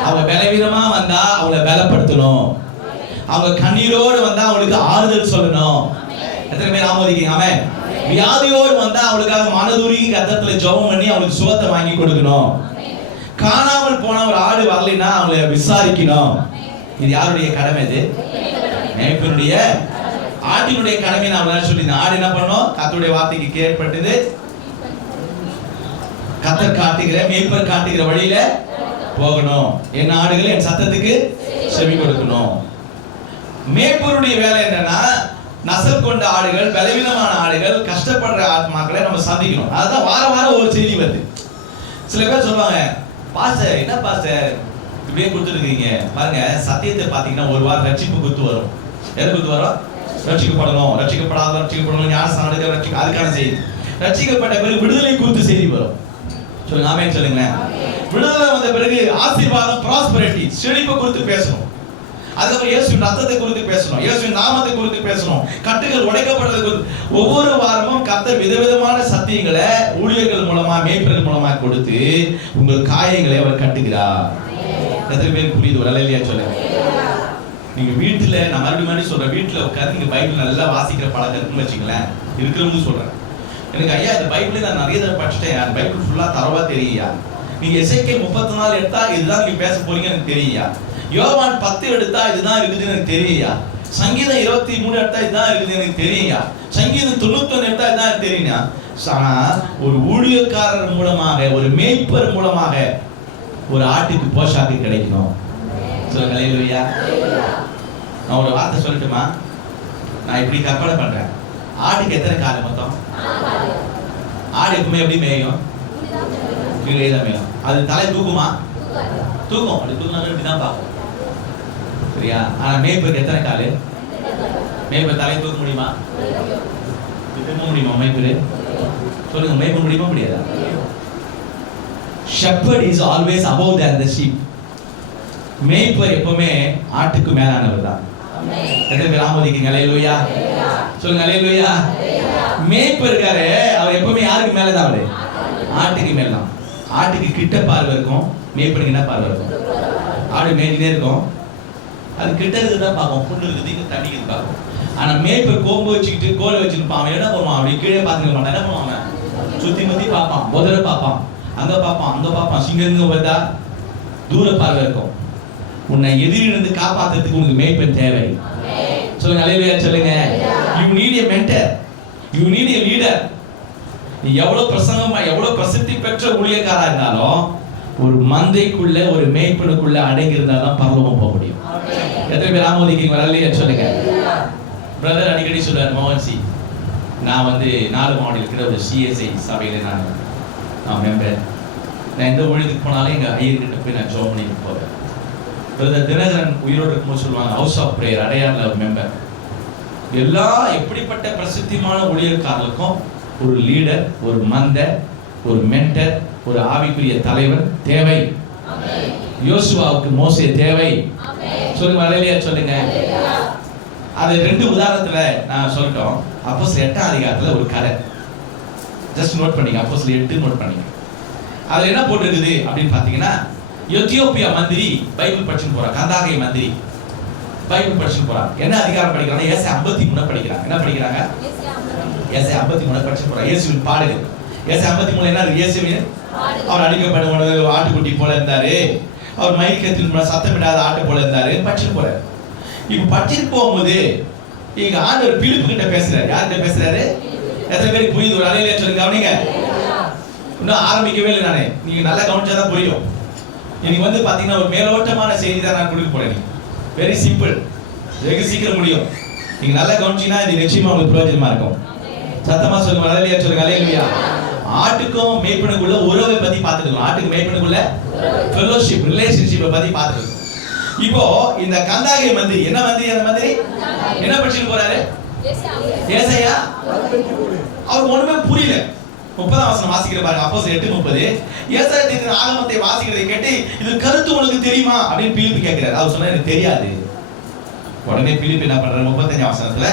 அவங்க பலவீனமா வந்தா அவங்களை பலப்படுத்தணும். அவங்க கண்ணீரோடு வந்தா அவங்களுக்கு ஆறுதல் சொல்லணும். எத்தனை பேர் ஆமோதிக்கீங்க? ஆமென். வியாதியோடு வந்தா அவங்களுக்காக மனதுருகி கர்த்தர்ல ஜெபம் பண்ணி அவங்களுக்கு சுகத்தை வாங்கி கொடுக்கணும். காணாமல் போன ஒரு ஆடு வரலைன்னா அவங்களை விசாரிக்கணும். இது யாருடைய கடமை? இது மேய்ப்பனுடைய, ஆட்டினுடைய கடமை. நான் சொல்லி ஆடு என்ன பண்ணும்? கர்த்தருடைய வார்த்தைக்கு கீழ்ப்பட்டது, கர்த்தர் காட்டுகிற மேய்ப்பர் காட்டுகிற வழியில போகணும். என் ஆடுகள் என் சத்தத்துக்கு செவி கொடுக்கணும். மேய்ப்பருடைய வேலை என்னன்னா, நசல் கொண்ட ஆடுகள், பலவீனமான ஆடுகள், கஷ்டப்படுற ஆத்மாக்களை நம்ம சந்திக்கணும். அதுதான் வாரம் ஒரு செய்தி வருது. சில பேர் சொல்லுவாங்க, பாஸ்டர் என்ன பாஸ்டர் இப்படியே கொடுத்துருக்கீங்க பாருங்க. சத்தியத்தை பார்த்தீங்கன்னா ஒரு வாரம் ரட்சிப்பு குத்து வரும். எது குத்து வரும்? ரட்சிக்கப்படணும், ரட்சிக்கப்படணும், ஞானஸ்நானம் எடுக்க அதுக்கான செய்தி. ரட்சிக்கப்பட்ட பிறகு விடுதலை குறித்து செய்தி வரும். சொல்லுங்க ஆமென் சொல்லுங்களேன். விடுதலை வந்த பிறகு ஆசீர்வாதம், ப்ராஸ்பரிட்டி, செழிப்பை குறித்து பேசணும். அதுக்கப்புறம் இயேசுவின் ரத்தத்தை குறித்து பேசணும், இயேசுவின் நாமத்தை குறித்து பேசணும், கட்டுகள் உடைக்கப்படுறது குறித்து. ஒவ்வொரு வாரமும் கர்த்தர் விதவிதமான சத்தியங்களை ஊழியர்கள் மூலமா, மேய்ப்பர்கள் மூலமா கொடுத்து உங்கள் காயங்களை அவர் கட்டுகிறார். எத்தனை பேர் புரியுது? ஒரு அல்லேலூயா சொல்லுங்க. நீங்க வீட்டுல, நான் மறுபடியும் சொல்றேன், வீட்டுல உட்கார்ந்து நீங்க பைபிள் நல்லா வாசிக்கிற பழக்கம் இருக்குன்னு வச்சுங்களேன். இருக்கிறவங்க சொல்றேன், எனக்கு ஐயா இந்த பைபிளை நான் நிறைய தடவை படிச்சுட்டேன், பைபிள் ஃபுல்லா தரவா தெரியா. நீங்க எசேக்கியேல் 34 எடுத்தா இதுதான் நீங்க பேச போறீங்க எனக்கு தெரியா. யோவான் 10 எடுத்தா இதுதான் இருக்குதுன்னு எனக்கு தெரியா. சங்கீதம் 23 எடுத்தா இதுதான் இருக்குது எனக்கு தெரியா. சங்கீதம் 91 எடுத்தா இதுதான் எனக்கு தெரியுமா. ஆனா ஒரு ஊழியக்காரர் மூலமாக, ஒரு மேய்ப்பர் மூலமாக ஒரு ஆட்டுக்கு போஷாக்கு கிடைக்கணும். சொல்லுங்க அல்லேலூயா. நான் ஒரு வார்த்தை சொல்லட்டுமா? நான் இப்படி கற்பனை பண்றேன். ஆட்டுக்கு எத்தனை கால் மொத்தம்? ஆடு எப்பவுமே எப்படி மேயும்? கீழே தான் மேயும். அது தலை தூக்குமா? தூக்கும். அப்படி தூக்குனா இப்படிதான் பார்க்கும். சரியா? ஆனா மேய்ப்பருக்கு எத்தனை காலு? மேய்ப்பர் தலை தூக்க முடியுமா? தூக்க முடியுமா மேய்ப்பரு? சொல்லுங்க, மேய்ப்ப முடியுமா முடியாதா? shepherd is always above than the sheep. மேய்ப்பர் எப்பவுமே ஆட்டுக்கு மேலானவர் தான். எத்தனை பேர் ஆமோதிக்கீங்க? அல்லேலூயா சொல்லுங்க. அல்லேலூயா. மேய்ப்பர் இருக்காரு, அவர் எப்பவுமே யாருக்கு மேல தான்? அவரு ஆட்டுக்கு மேல தான். ஆட்டுக்கு கிட்ட பார்வை இருக்கும், மேய்ப்பருக்கு என்ன பார்வை இருக்கும்? ஆடு மேய்ஞ்சினே இருக்கும், அது கிட்ட இருக்குதான் பார்க்கும், புண்ணு இருக்குது, இங்க தண்ணி இருக்குது பார்க்கும். ஆனா மேய்ப்பர் கோம்பு வச்சுக்கிட்டு கோலை வச்சுருப்பான். அவன் என்ன பண்ணுவான்? அப்படி கீழே பார்த்துக்க மாட்டான். என்ன பண்ணுவான்? சுத்தி முத்தி பார்ப்பான், முதல்ல பார்ப்பான், அங்க பார்ப்பான், அங்க பார்ப்பான். சிங்க பார்த்தா தூர பார்வை இருக்கும். உன்னை எதிரிலிருந்து காப்பாத்துறதுக்கு உனக்கு மேய்ப்பன் தேவை. சொல்லுங்க அல்லேலூயா சொல்லுங்க. you need a mentor, you need a leader. நீ எவ்வளவு பிரசங்கமா, எவ்வளவு பிரசித்தி பெற்ற ஊழியக்காரா இருந்தாலும் ஒரு மந்தைக்குள்ள, ஒரு மேய்ப்பனுக்குள்ள அடங்கி இருந்தாதான் பரலோகம் போக முடியும். எத்தனை பேர் ஆமோதிக்கீங்க? அல்லேலூயா சொல்லுங்க. பிரதர் அடிக்கடி சொல்றாரு, மோகன்சி, நான் 4 மாவட்டம் இருக்கிற ஒரு சிஎஸ்ஐ சபையில நான் மெம்பர். நான் எந்த ஊழியத்துக்கு போனாலும் எங்க ஐயர்கிட்ட போய் நான் ஜெபம் பண்ணிட்டு போவேன். பிரதர் தினகரன் உயிரோடு இருக்கும்போது சொல்லுவாங்க, ஹவுஸ் ஆஃப் பிரேயர் அடையாள ஒரு மெம்பர். எல்லா எப்படிப்பட்ட பிரசித்திமான ஊழியக்காரர்களுக்கும் ஒரு லீடர், ஒரு மந்தர், ஒரு மென்டர், ஒரு ஆவிக்குரிய தலைவர் தேவை. யோசுவாவுக்கு மோசே தேவை. சொல்லுங்க அல்லேலூயா சொல்லுங்க. அது 2 உதாரணத்துல நான் சொல்லிட்டோம். அப்போஸ்தலர் 8ஆம் அதிகாரத்துல ஒரு கதை, ஜஸ்ட் நோட் பண்ணிங்க. அப்போஸ்தலர் 8 நோட் பண்ணிங்க. அதுல என்ன போட்டிருக்குது அப்படின்னு பாத்தீங்கன்னா, எத்தியோப்பியா மந்திரி பைபிள் படிச்சுட்டு போறான். கந்தாகை மந்திரி பைபிள் படிச்சுட்டு போறான். என்ன அதிகாரம் படிக்கிறாங்க? ஏசாயா 53 படிக்கிறாங்க. என்ன படிக்கிறாங்க? ஏசாயா 53 படிச்சுட்டு போறாங்க. இயேசுவின் பாடுகள். ஏசாயா 53 என்ன? இயேசுவின் அவர் அடிக்கப்பட்ட ஆட்டுக்குட்டி போல இருந்தாரு, அவர் மயிர்கத்தின் சத்தமிடாத ஆட்டு போல இருந்தாரு படிச்சுட்டு போறாரு. இப்ப படிச்சுட்டு போகும்போது இங்க ஆண்டவர் பிலிப்பு கிட்ட பேசுறாரு. யார்கிட்ட பேசுறாரு? எத்தனை பேருக்கு புரியுது? ஒரு அல்லேலூயா சொல்லுங்க. கவனிங்க, இன்னும் ஆரம்பிக்கவே இல்லை நானே. நீங்க நல்லா கவனிச்சாதான் புரியும். இன்னைக்கு பாத்தீங்கன்னா ஒரு மேலோட்டமான செய்தி தான் நான் கொடுக்க போறேன். வெரி சிம்பிள், வெகு சீக்கிரம் முடியும். நீங்க நல்லா கவனிச்சீங்கன்னா இது நிச்சயமா உங்களுக்கு பிரயோஜனமா இருக்கும். சத்தமா சொல்லுங்க அல்லேலூயா சொல்லுங்க. அல்லேலூயா. ஆட்டுக்கும் மேய்ப்பனுக்குள்ள உறவை பத்தி பார்த்துக்கணும். ஆட்டுக்கு மேய்ப்பனுக்குள்ள ஃபெலோஷிப், ரிலேஷன்ஷிப்பை பத்தி பார்த்துக்கணும். இப்போ இந்த கந்தாகை மந்திரி என்ன மந்திரி? அந்த மந்திரி என்ன படிச்சுட்டு போறாரு? ஏசாயா. அவருக்கு ஒண்ணுமே புரியல. 30ஆம் வசனம் வாசிக்கிற பாருங்க, அப்போஸ்தலர் 8:30. ஏசாயா தீர்க்கதரிசி ஆகமத்தை வாசிக்கிறதை கேட்டு இது கருத்து உனக்கு தெரியுமா அப்படின்னு பிலிப்பு கேட்கிறாரு. அவர் சொன்னா எனக்கு தெரியாது. உடனே பிலிப்பு என்ன பண்றாரு? 35ஆம் வசனத்துல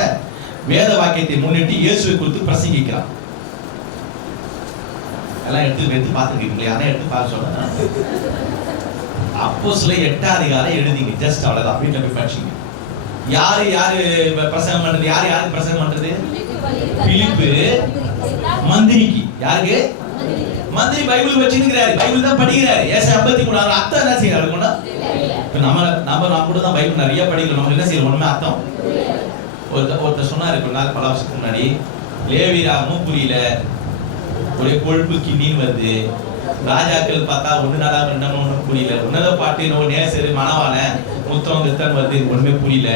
வேத வாக்கியத்தை முன்னிட்டு இயேசுவை குறித்து பிரசங்கிக்கிறார். எல்லாம் எடுத்து பார்த்துருக்கீங்களா? யாரையும் எடுத்து பார்க்க சொல்றேன். அப்போஸ்தலர் 8ஆம் அதிகாரம் எழுதிங்க, ஜஸ்ட் அவ்வளவுதான். வீட்டுல போய் படிச்சீங்க. யாரு பிரசங்கம் பண்றது? யாருக்கு பிரசங்கம் பண்றது? பிலிப்பு மந்திரிக்கு. யாருக்கு? மந்திரி பைபிள் வச்சிருக்கிறாரு, பைபிள் தான் படிக்கிறாரு. ஏசாயா 53 அர்த்தம் என்ன செய்யறாரு? இப்ப நம்ம கூட தான் பைபிள் நிறைய படிக்கிறோம். நம்ம என்ன செய்யறோம்? ஒண்ணுமே அர்த்தம். ஒருத்தர் சொன்னாரு கொஞ்ச நாள், பல வருஷத்துக்கு முன்னாடி, லேவியராகமும் புரியல, ஒரே கொழுப்பு கிண்ணின்னு வருது. ராஜாக்கள் பார்த்தா ஒண்ணு நாளா ரெண்டாம் ஒண்ணும் புரியல. உன்னத பாட்டு நோ நேசரு மனவான முத்தம் கித்தன் வருது, ஒண்ணுமே புரியல.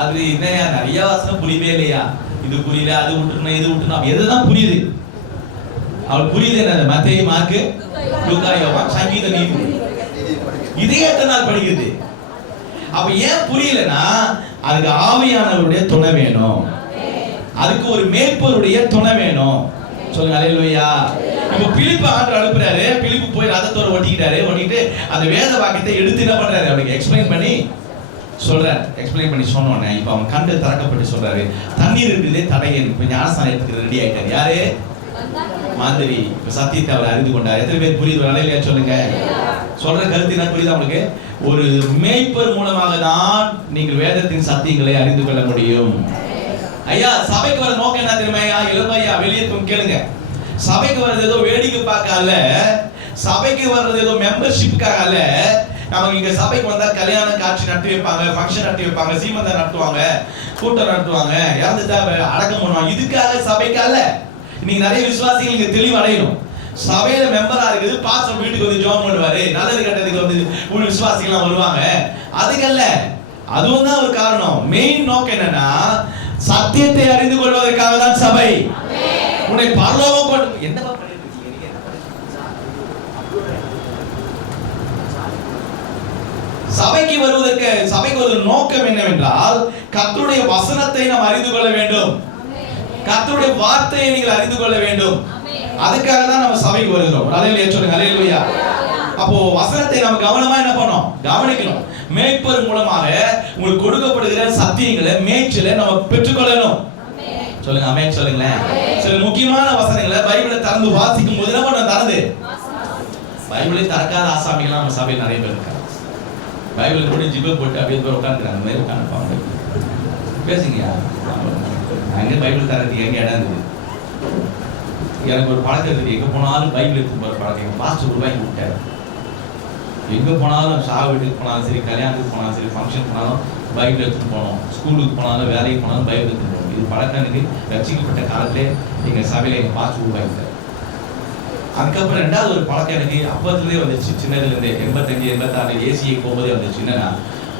அது என்னையா நிறைய வாசனை புரியவே இல்லையா? இது புரியல, அது விட்டுருணும், இது விட்டுருணும். எதுதான் புரியுது? அவள் புரியுது என்ன? மத்தேயு, மார்க்கு, லூக்கா, யோவான், சங்கீதம், நீதி. இதையே எத்தனை நாள் படிக்கிறது? அப்ப ஏன் புரியலன்னா அதுக்கு ஆவியானவருடைய துணை வேணும். அதுக்கு ஒரு மேய்ப்பருடைய துணை வேணும். சொல்லுங்க அல்லேலூயா. இப்போ பிலிப்பு ஆண்டவர் அனுப்புறாரு. பிலிப்பு போய் ரதத்தோட ஓட்டிக்கிட்டு அந்த வேத வாக்கியத்தை எடுத்து என்ன பண்றாரு? அவருக்கு எக்ஸ்பிளைன் பண்ணி சொல்றாரு. எக்ஸ்பிளைன் பண்ணி சொன்னோன்னே இப்போ அவன் கண்டு திறக்கப்பட்டு சொல்றாரு, தண்ணீர் இருக்குதே தடையன். இப்போ ஞானஸ்நானம் எடுத்துக்கிறது ரெடி ஆயிட்டாரு. யாரு? மந்திரி. இப்போ சத்தியத்தை அவர் அறிந்து கொண்டார். எத்தனை பேர் புரியுது? இல்லையா சொல்லுங்க. சொல்ற கருத்து என்ன புரியுது உங்களுக்கு? ஒரு மேய்ப்பர் மூலமாக தான் நீங்கள் வேதத்தின் சத்தியங்களை அறிந்து கொள்ள முடியும். ஐயா, சபைக்கு வர நோக்கம் என்ன தெரியுமா? இளமையா வெளியே கேளுங்க. சபைக்கு வர்றது ஏதோ வேடிக்கை பார்க்க அல்ல, சபைக்கு வர்றது ஏதோ மெம்பர்ஷிப்புக்காக அல்ல. நமக்கு இங்க சபைக்கு வந்தா கல்யாண காட்சி நடத்தி வைப்பாங்க, ஃபங்க்ஷன் நடத்தி வைப்பாங்க, சீமந்தம் நடத்துவாங்க, கூட்டம் நடத்துவாங்க, இறந்துட்டா அடக்கம் பண்ணுவாங்க. இதுக்காக சபைக்கு அல்ல. இன்னைக்கு நிறைய விசுவாசிகள் இங்க தெளிவு அடையணும். சபையில மெம்பரா இருக்குது, பாஸ்டர் வீட்டுக்கு வந்து ஜெபம் பண்ணுவாரு, நல்லது கெட்டதுக்கு வந்து உள்ள விசுவாசிகள் வருவாங்க. அதுக்கல்ல, அதுவும் தான் ஒரு காரணம். மெயின் நோக்கம் என்னன்னா சத்தியத்தை அறிந்து கொள்வதற்காக தான் சபை. உன்னை பரலோகம் கொண்டு என்ன சபைக்கு ஒரு நோக்கம் என்னவென்றால் கர்த்தருடைய வசனத்தை நாம் அறிந்து கொள்ள வேண்டும். கர்த்தருடைய வார்த்தையை நீங்கள் அறிந்து கொள்ள வேண்டும். அதுக்காக தான் நம்ம சபைக்கு வருகிறோம். அல்லேலூயா சொல்லுங்க. அல்லேலூயா. அப்போ வசனத்தை நம்ம கவனமா என்ன பண்ணோம்? கவனிக்கணும். மேய்ப்பர் மூலமாக உங்களுக்கு கொடுக்கப்படுகிற சத்தியங்களை மேய்ச்சலை நம்ம பெற்றுக்கொள்ளணும். சொல்லுங்க ஆமென் சொல்லுங்களேன். சில முக்கியமான வசனங்களை பைபிளை திறந்து வாசிக்கும் போது என்ன பண்ண திறந்து பைபிளை திறக்காத ஆசாமிகள் நம்ம சபையில் நிறைய பேர் இருக்காங்க. பைபிள் கூட ஜிப போட்டு அப்படியே பேர் உட்காந்துக்கிறாங்க. அந்த மாதிரி உட்காந்துப்பாங்க. பேசுங்கயா, அங்கே பைபிள் தரத்துக்கு எங்க இடம் இருக்குது? எனக்கு ஒரு பழக்கம் இருக்குது. எங்கே போனாலும் பைபிள் எடுத்து போகிற பழக்கம். எங்கள் பாஸ்டர் ரூபாய்க்கு விட்டார். எங்கே போனாலும் சாவு வீட்டுக்கு போனாலும் சரி, கல்யாணத்துக்கு போனாலும் சரி, ஃபங்க்ஷன் போனாலும் பைபிள் எடுத்துட்டு போகணும். ஸ்கூலுக்கு போனாலும் வேலைக்கு போனாலும் பைபிள் எடுத்துட்டு போகணும். இது பழக்கம் எனக்கு ரசிக்கப்பட்ட காலத்திலே எங்கள் சபையில் எங்கள் பாஸ்டர் ரூபாய்க்கு. அதுக்கப்புறம் ரெண்டாவது ஒரு பழக்கம் எனக்கு அப்பத்துலேயே வந்துச்சு. சின்னதுலேருந்து 85, 86 ஏசியை போகும்போதே வந்துச்சு. என்னன்னா,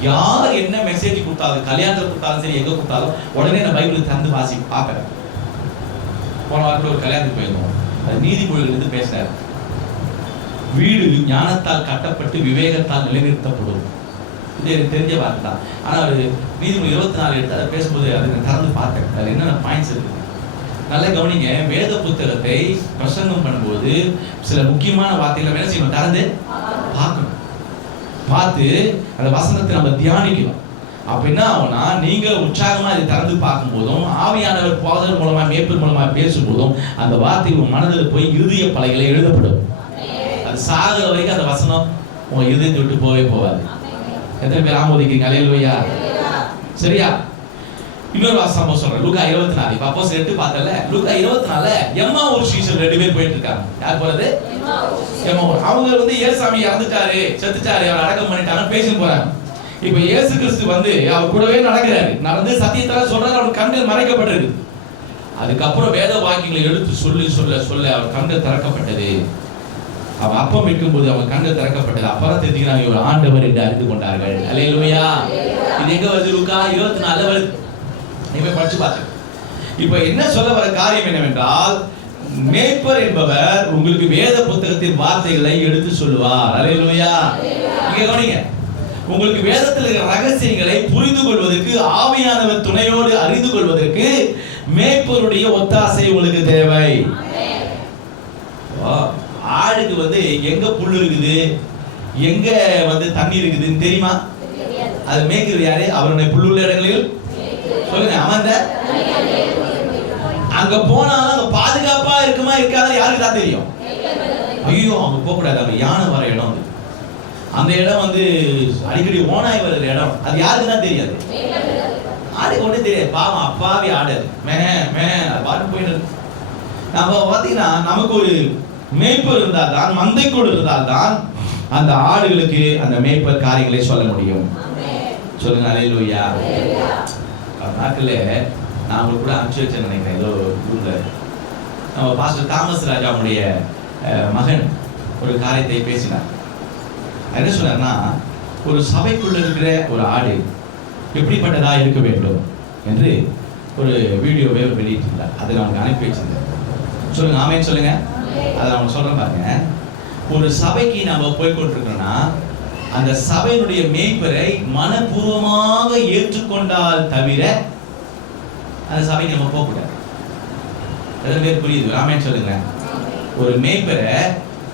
யார் என்ன மெசேஜ் கொடுத்தாலும், கல்யாணத்தில் கொடுத்தாலும் சரி, எங்கே கொடுத்தாலும் உடனே நான் பைபிள் திறந்து வாசி பார்ப்பேன். போன வாரத்தில் ஒரு கல்யாணத்துக்கு போயிருந்தோம். அது நீதிமொழியிலிருந்து பேசினார். வீடு ஞானத்தால் கட்டப்பட்டு விவேகத்தால் நிலைநிறுத்தப்படும். இது எனக்கு தெரிஞ்ச வார்த்தை தான். ஆனால் அவர் நீதிமொழி 24 எடுத்து அதை பேசும்போது அதை நான் திறந்து பார்த்தேன். அதில் என்னென்ன பாயிண்ட்ஸ் இருக்கு நல்லா கவனிங்க. வேத புத்தகத்தை பிரசங்கம் பண்ணும்போது சில முக்கியமான வார்த்தைகளை வேலை செய்யணும், திறந்து பார்க்கணும். பார்த்து அந்த வசனத்தை நம்ம தியானிக்கணும். அப்ப என்ன ஆகும்னா, நீங்க உற்சாகமா இதை திறந்து பார்க்கும் போதும், ஆவியானவர் போதகர் மூலமா மேய்ப்பர் மூலமா பேசும் போதும் அந்த வார்த்தை உங்க மனதில் போய் இருதய பலகையில எழுதப்படும். அது சாகிற வரைக்கும் அந்த வசனம் உங்க இருதயத்தை விட்டு போகவே போகாது. எத்தனை பேர் ஆமோதிக்கிறீங்க? அல்லேலூயா. சரியா? இன்னொரு வாசகம் சொல்றேன். லூக்கா 24. இப்ப அப்போஸ்தலர் 8 பார்த்தல. லூக்கா 24 எம்மாவூர் சீஷர் 2 பேர் போயிட்டு இருக்காங்க. யார் போறது? எம்மாவூர். அவங்க வந்து இயேசுசாமி இறந்துட்டாரு, செத்துட்டாரு, அவர் அடக்கம் பண்ணிட்டாங்க பேசிட்டு போறாங்க. இப்ப இயேசு கிறிஸ்து வந்து அவர் கூடவே நடக்கிறாரு. நடந்து சத்தியத்தால சொல்றாரு. அவர் கண்கள் மறைக்கப்பட்டிருக்கு. அதுக்கப்புறம் வேத வாக்கியங்களை எடுத்து சொல்ல அவர் கண்கள் திறக்கப்பட்டது. அவன் அப்பம் வைக்கும்போது அவன் கண்கள் திறக்கப்பட்டது. அப்புறம் தெரிஞ்சுக்கிறாங்க இவர் ஆண்டவர் என்று அறிந்து கொண்டார்கள். அல்லேலூயா. இது எங்க வருது? லூக்கா 24 வருது. நீங்க படிச்சு பாருங்க. இப்ப என்ன சொல்ல வர காரியம் என்னவென்றால், மேய்ப்பர் என்பவர் உங்களுக்கு வேத புத்தகத்தின் வார்த்தைகளை எடுத்து சொல்லுவார். அல்லேலூயா. இங்க கவனிங்க, உங்களுக்கு வேதத்தில் இருக்கிற ரகசியங்களை புரிந்து கொள்வதற்கு, ஆவியானவர் துணையோடு அறிந்து கொள்வதற்கு மேய்ப்பருடைய ஒத்தாசை உங்களுக்கு தேவை. ஆடுக்கு வந்து எங்க புல் இருக்குது, எங்க வந்து தண்ணி இருக்குதுன்னு தெரியுமா? அது மேய்க்கிறது யாரு? அவருடைய புல்லுள்ள இடங்களில் சொல்லுங்க, அமர்ந்த அங்க போனாலும் அங்க பாதுகாப்பா இருக்குமா இருக்காத யாருக்கு தான் தெரியும்? ஐயோ அங்க போக கூடாது, அங்க யானை வர இடம் அது. அந்த இடம் வந்து அடிக்கடி ஓனாய் வர இடம், அது யாருக்கு தான் தெரியாது? ஆடுக்கு ஒன்றும் தெரியாது. பாவம் அப்பாவி ஆடு, மே மே பாட்டு போயிட்டு. நம்ம பார்த்தீங்கன்னா நமக்கு ஒரு மேய்ப்பர் இருந்தால் தான், மந்தைக்குள் இருந்தால் தான் அந்த ஆடுகளுக்கு அந்த மேய்ப்பர் காரியங்களை சொல்ல முடியும். சொல்லுங்க அல்லேலூயா. நாட்களே நான் உங்களுக்கு கூட அனுப்பிச்சு வச்சேன் நினைக்கிறேன், ஏதோ ஊர்ல நம்ம பாஸ்டர் தாமஸ் ராஜாவுடைய மகன் ஒரு காரியத்தை பேசினார். என்ன சொன்னார்னா, ஒரு சபைக்குள்ள இருக்கிற ஒரு ஆடு எப்படிப்பட்டதா இருக்க வேண்டும் என்று ஒரு வீடியோவை வெளியிட்டிருந்தார். அதை நான் அனுப்பி வச்சிருந்தேன். சொல்லுங்க ஆமென் சொல்லுங்க. அதை நான் சொல்றேன் பாருங்க. ஒரு சபைக்கு நம்ம போய் கொண்டிருக்கிறோம்னா அந்த சபையினுடைய மேய்ப்பரை மனப்பூர்வமாக ஏற்றுக்கொண்டால் தவிர அந்த சபைக்கு நம்ம போக கூடாது. எத்தனை பேர் புரியுது? ஆமென் சொல்லுங்க. ஒரு மேய்ப்பரை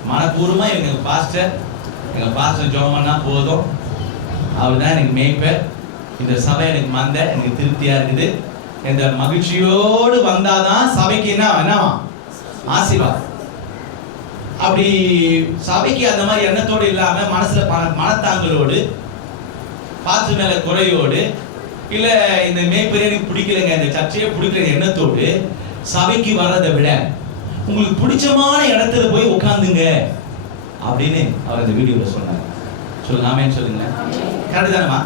மனப்பூர்வமா எங்க பாஸ்டர் ஜெபம் பண்ணா போதும், அவர் தான் எனக்கு மேய்ப்பர், இந்த சபை எனக்கு மந்த, எனக்கு திருப்தியா இருக்குது, இந்த மகிழ்ச்சியோடு வந்தாதான் சபைக்கு என்னவா ஆசீர்வாதம். அப்படி சபைக்கு அந்த மாதிரி எண்ணத்தோடு இல்லாம மனசுல மனத்தாங்களோடு, பாஸ்டர் மேல குறையோடு, இல்ல இந்த மேய்ப்பரே எனக்கு பிடிக்கலைங்க, இந்த சர்ச்சையே பிடிக்கல எண்ணத்தோடு சபைக்கு வர்றதை விட உங்களுக்கு பிடிச்சமான இடத்துல போய் உட்கார்ந்துங்க அப்படின்னு அவர் இந்த வீடியோல சொன்னார். சொல்லுங்க ஆமென் சொல்லுங்க. கரெக்ட் தானேமா?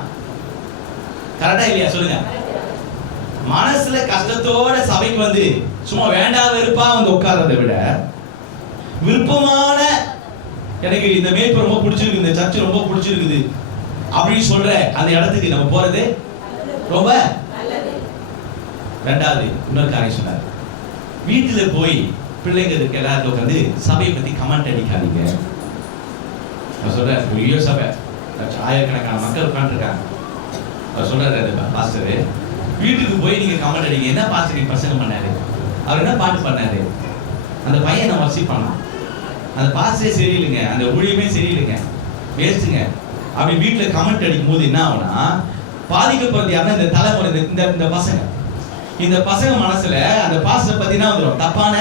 கரெக்டா இல்லையா? சொல்லுங்க. மனசுல கஷ்டத்தோட சபைக்கு வந்து சும்மா வேண்டாம் வெறுப்பா வந்து உட்கார்றதை விட விருப்பமான, எனக்கு இந்த மேய்ப்பு ரொம்ப பிடிச்சிருக்கு, இந்த சர்ச்சை ரொம்ப பிடிச்சிருக்குது அப்படின்னு சொல்ற அந்த இடத்துக்கு நம்ம போறது ரொம்ப நல்லது. ரெண்டாவது இன்னொரு காரியம் சொன்னார். வீட்டுல போய் பிள்ளைங்களுக்கு எல்லாருக்கும் உட்காந்து சபையை பத்தி கமெண்ட் அடிக்காதீங்க. நான் சொல்றேன், பெரிய சபை, ஆயிரக்கணக்கான மக்கள் உட்காந்துருக்காங்க. அவர் சொல்றாரு பாஸ்டர், வீட்டுக்கு போய் நீங்க கமெண்ட் அடிங்க. என்ன பாஸ்டர் நீங்க பிரசங்கம் பண்ணாரு, அவர் என்ன பாட்டு பண்ணாரு, அந்த பையன் நம்ம வசி பண்ணலாம், அந்த பாஸ்டரே சரியில்லைங்க, அந்த ஊழியமே சரியில்லைங்க, வேஸ்ட்டுங்க அப்படி வீட்டுல கமெண்ட் அடிக்கும் போது என்ன ஆகும்னா, பாதிக்கப்படுறது யாருன்னா இந்த தலைமுறை, இந்த பசங்க. இந்த பசங்க மனசுல அந்த பாஸ்டர் பத்தினா வந்துடும் தப்பான.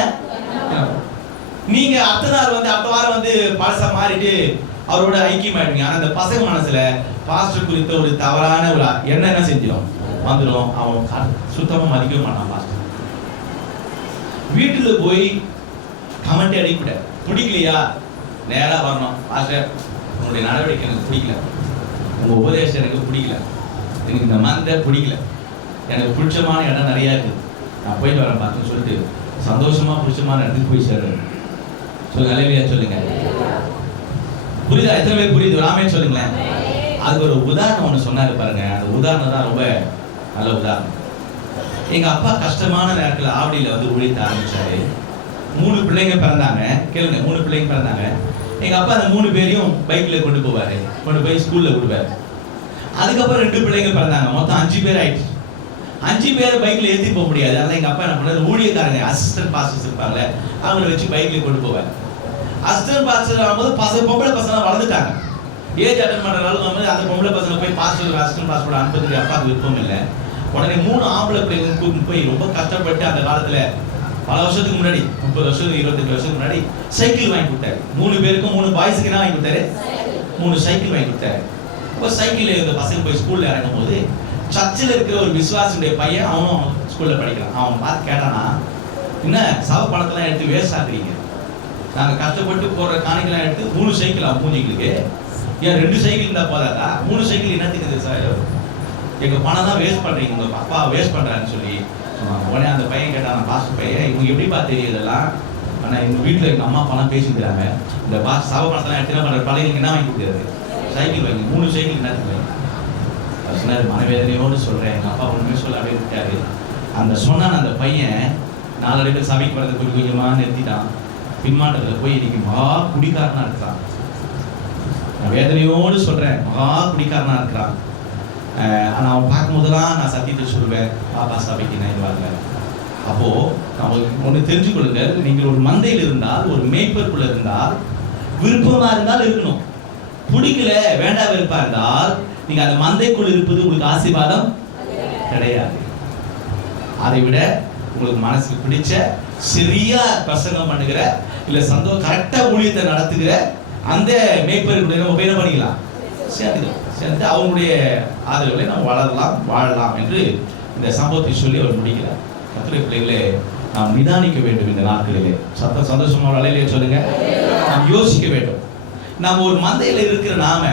நீங்க அடுத்த வாரம் வந்து பழசா மாறிட்டு அவரோட ஐக்கியம் ஆயிடுங்க. ஆனா அந்த பசங்க மனசுல பாஸ்டர் குறித்த ஒரு தவறான ஒரு எண்ணம் என்ன செஞ்சிடும் வந்துடும். அவன் சுத்தமா மதிக்கவே மாட்டான் பாஸ்டர். வீட்டுல போய் கமெண்ட் அடிக்கூட, பிடிக்கலையா நேரா வரணும். பாஸ்டர் உங்களுடைய நடவடிக்கை எனக்கு பிடிக்கல, உங்க உபதேசம் எனக்கு பிடிக்கல, எனக்கு இந்த மந்தை பிடிக்கல, எனக்கு பிடிச்சமான இடம் நிறையா இருக்குது, நான் போயிட்டு வரேன் பார்த்துன்னு சொல்லிட்டு சந்தோஷமா பிடிச்சமான இடத்துக்கு போய் சேர்றேன். சொல்லுங்க அல்லேலூயா சொல்லுங்க. புரியுதா? எத்தனை பேர் புரியுது? ஆமென் சொல்லுங்களேன். அதுக்கு ஒரு உதாரணம் ஒன்று சொன்னாரு பாருங்க. அந்த உதாரணம் தான் ரொம்ப நல்ல உதாரணம். எங்க அப்பா கஷ்டமான நேரத்தில் ஆவடியில் வந்து ஊழியத்தை ஆரம்பிச்சாரு. 3 பிள்ளைங்க பிறந்தாங்க. கேளுங்க, 3 பிள்ளைங்க பிறந்தாங்க. எங்க அப்பா அந்த 3 பேரையும் பைக்ல கொண்டு போவாரு, கொண்டு போய் ஸ்கூல்ல விடுவாரு. அதுக்கப்புறம் 2 பிள்ளைங்க பிறந்தாங்க. மொத்தம் 5 பேர் ஆயிடுச்சு. 5 பேரை பைக்ல ஏற்றி போக முடியாது. அதனால எங்க அப்பா என்ன பண்ணாரு, ஊழியக்காரங்க அசிஸ்டன்ட் பாஸ்டர்ஸ் இருப்பாங்க, அவங்கள வச்சு பைக்ல கொண்டு போவார். அசிஸ்டன்ட் பாஸ்டர் ஆகும்போது பொம்பளை பசங்க வளர்ந்துட்டாங்க. ஏஜ் அட்டன் பண்றதுனால அந்த பொம்பளை பசங்க போய் பாஸ்டர் அசிஸ்டன்ட் பாஸ்டர் அனுப்புறதுக்கு அப்பாவுக்கு விருப்பம் இல்லை. உடனே 3 ஆம்பளை பிள்ளைங்க கூட்டிட்டு போய் ரொம்ப கஷ்டப்பட்டு அந்த காலத்துல பல வருஷத்துக்கு முன்னாடி, 30 வருஷம் 25 வருஷத்துக்கு முன்னாடி சைக்கிள் வாங்கி கொடுத்தாரு. 3 பேருக்கும் 3 பாய்ஸுக்கு என்ன வாங்கி கொடுத்தாரு? 3 சைக்கிள் வாங்கி கொடுத்தாரு. இப்போ சைக்கிள் இந்த பசங்க போய் ஸ்கூல்ல இறங்கும் போது சர்ச்சில் இருக்கிற ஒரு விசுவாசியுடைய பையன், அவனும் ஸ்கூல்ல படிக்கிறான். அவன் பார்த்து கேட்டானா, என்ன சவ பணத்தெல்லாம் எடுத்து வேஸ்ட் ஆகுறீங்க, நாங்கள் கஷ்டப்பட்டு போடுற காணிக்கெல்லாம் எடுத்து 3 சைக்கிள் அவன் மூஞ்சிங்களுக்கு, ஏன் 2 சைக்கிள் இருந்தால் போதாதா, 3 சைக்கிள் என்னத்துக்கு சார், எங்கள் பணம் தான் வேஸ்ட் பண்ணுறீங்க, உங்கள் அப்பா வேஸ்ட் பண்ணுறான்னு சொல்லி சொன்னாங்க. உடனே அந்த பையன் கேட்டான், பாஸ்டர் பையன், இவங்க எப்படிப்பா தெரியும் இதெல்லாம், ஆனால் எங்கள் வீட்டில் எங்கள் அம்மா பணம் பேசிக்கிறாங்க, இந்த சவ பணத்தெல்லாம் எடுத்து என்ன பண்ணுற பழைய என்ன வாங்கி கொடுக்குறது, சைக்கிள் வாங்கி 3 சைக்கிள் என்னத்துக்கு வாங்கி சொன்னார். மனவேதனையோடு சொல்கிறேன், எங்கள் அப்பா ஒன்றுமே சொல்ல அப்படியே விட்டாரு. அந்த சொன்னான் அந்த பையன், நாளடைவில் சபைக்கு வரது கொஞ்சம் கொஞ்சமா நிறுத்திட்டான். பின்மாற்றத்தில் போய் இன்னைக்கு மகா குடிக்காரனா இருக்கிறான். நான் வேதனையோடு சொல்றேன், மகா குடிக்காரனா இருக்கிறான். ஆனா அவன் பார்க்கும் போதெல்லாம் நான் சத்தியத்தை சொல்லுவேன், பாபா சபைக்கு நான் வரல. அப்போ நம்ம ஒன்று தெரிஞ்சுக்கொள்ளுங்கள், நீங்கள் ஒரு மந்தையில் இருந்தால், ஒரு மேய்ப்பருக்குள்ள இருந்தால், விருப்பமா இருந்தால் இருக்கணும். பிடிக்கல வேண்டாம் விருப்பா இருந்தால் நீங்க அந்த மந்தைக்குள் இருப்பது உங்களுக்கு ஆசீர்வாதம் கிடையாது. அதை விட உங்களுக்கு மனசுக்கு பிடிச்ச சரியா பிரசங்கம் பண்ணுகிற இல்ல கரெக்டா ஊழியத்தை நடத்துகிற அந்த மேய்ப்பர்களுடைய நம்ம என்ன பண்ணிக்கலாம், சேர்ந்து அவங்களுடைய ஆதரவுகளை நம்ம வளரலாம், வாழலாம் என்று இந்த சம்பவத்தை சொல்லி அவர் முடிக்கிறார். கர்த்தருடைய பிள்ளைகளே, நாம் நிதானிக்க வேண்டும். இந்த நாட்களிலே சந்தோஷமா அலையிலே சொல்லுங்க, நாம் யோசிக்க வேண்டும். நாம் ஒரு மந்தையில இருக்கிற நாம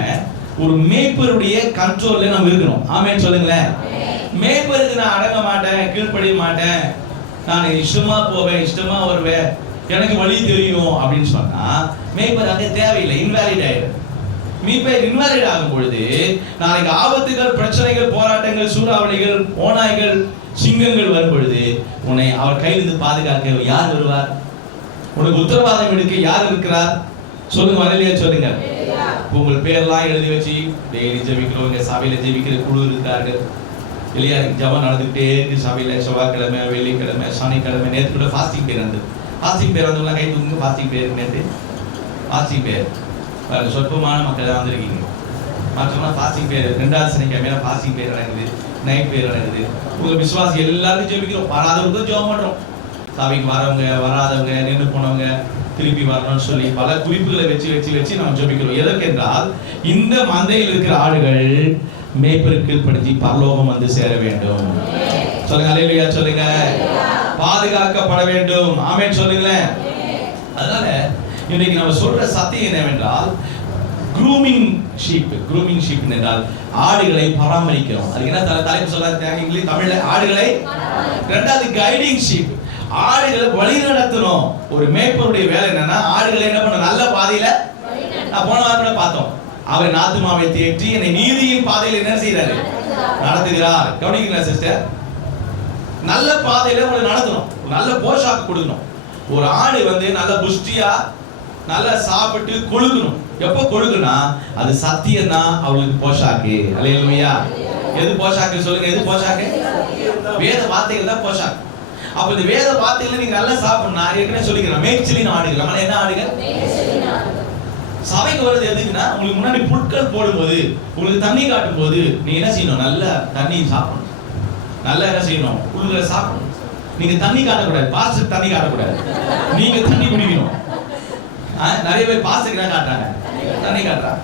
ஒரு மேய்ப்பருடைய கண்ட்ரோல்ல நம்ம இருக்கணும். ஆமென் சொல்லுங்களேன். மேய்ப்பருக்கு நான் அடங்க மாட்டேன், கீழ்ப்படிய மாட்டேன், நான் இஷ்டமா போவேன், இஷ்டமா வருவேன், எனக்கு வழி தெரியும் அப்படின்னு சொன்னா மேய்ப்பர் அங்கே தேவையில்லை, இன்வாலிட் ஆயிடும். மேய்ப்பர் இன்வாலிட் ஆகும் பொழுது நாளைக்கு ஆபத்துகள், பிரச்சனைகள், போராட்டங்கள், சூறாவளிகள், ஓநாய்கள், சிங்கங்கள் வரும் பொழுது உன்னை அவர் கையிலிருந்து பாதுகாக்க யார் வருவார்? உனக்கு உத்தரவாதம் எடுக்க யார் இருக்கிறார்? சொல்லுங்க, வரலையா சொல்லுங்க. உங்கள் பேரெல்லாம் எழுதி வச்சு டெய்லி ஜெபிக்கிறவங்க, சபையில ஜெபிக்கிற குழு இருக்கார்கள் இல்லையா? ஜபம் நடந்துகிட்டே இருக்கு சபையில. செவ்வாய்க்கிழமை, வெள்ளிக்கிழமை, சனிக்கிழமை, நேற்று கூட ஃபாஸ்டிங் பேர் வந்து ஃபாஸ்டிங் பேர் வந்தவங்களாம் கை தூங்க. ஃபாஸ்டிங் பேர் நேற்று ஃபாஸ்டிங் பேர் சொற்பமான மக்கள் தான் வந்திருக்கீங்க. மற்றவங்க ஃபாஸ்டிங் பேர் 2வது சனிக்கிழமையில ஃபாஸ்டிங் பேர் நடக்குது, நைட் பேர் நடக்குது. உங்க விசுவாசி எல்லாரும் ஜெபிக்கிறோம், வராதவங்க ஜெபம் பண்றோம். சபைக்கு வரவங்க, வராதவங்க, நின்று போனவங்க திருப்பி வரணும்னு சொல்லி பல குறிப்புகளை வச்சு நம்ம ஜெபிக்கிறோம். எதற்கென்றால் இந்த மந்தையில் இருக்கிற ஆடுகள் மேய்ப்பருக்கு கீழ்ப்படிஞ்சு பரலோகம் வந்து சேர வேண்டும். சொல்லுங்க, அல்லேலூயா சொல்லுங்க. பாதுகாக்கப்பட வேண்டும். ஆமென் சொல்லுங்களேன். அதனால இன்னைக்கு நம்ம சொல்ற சத்தியம் என்னவென்றால், க்ரூமிங் ஷீப் என்றால் ஆடுகளை பராமரிக்கிறோம். அதுக்கு என்ன தலைப்பு சொல்றாங்க இங்கிலீஷ் தமிழ்ல? ஆடுகளை. 2வது கைடிங் ஷீப், ஆடுகளை வழி நடத்தணும். ஒரு மேய்ப்பருடைய வேலை என்னன்னா ஆடுகளை என்ன பண்ண, நல்ல பாதையில. நான் போன வாரம் கூட பார்த்தோம், அவர் நாத்துமாவை தேற்றி என்னை நீதியின் பாதையில் என்ன செய்யறாரு, நடத்துகிறார். கவனிக்கிறீங்களா சிஸ்டர்? நல்ல பாதையில உங்களை நடத்தணும், நல்ல போஷாக்கு கொடுக்கணும். ஒரு ஆடு வந்து நல்ல புஷ்டியா நல்லா சாப்பிட்டு கொழுக்கணும். எப்போ கொழுக்குனா அது சத்தியம் தான் அவளுக்கு போஷாக்கு. அல்லேலூயா. எது போஷாக்கு சொல்லுங்க, எது போஷாக்கு? வேத வார்த்தைகள் தான் போஷாக்கு. அப்ப இந்த வேத வார்த்தைகளை நீங்க நல்லா சாப்பிடணும். ஏற்கனவே சொல்லிக்கிறேன், மேய்ச்சலின் ஆடுகள். நம்ம என்ன ஆடுகள்? சபைக்கு வருது எதுக்குன்னா, உங்களுக்கு முன்னாடி புட்கள் போடும்போது, உங்களுக்கு தண்ணி காட்டும் போது நீங்க என்ன செய்யணும், நல்ல தண்ணி சாப்பிடணும். நல்லா என்ன செய்யணும், உள்ள சாப்பிடணும். நீங்க தண்ணி காட்டக்கூடாது, பாஸ்டர் தண்ணி காட்டக்கூடாது, நீங்க தண்ணி குடிக்கணும். நிறைய பேர் பாஸ்டருக்கு என்ன காட்டுறாங்க, தண்ணி காட்டுறாங்க.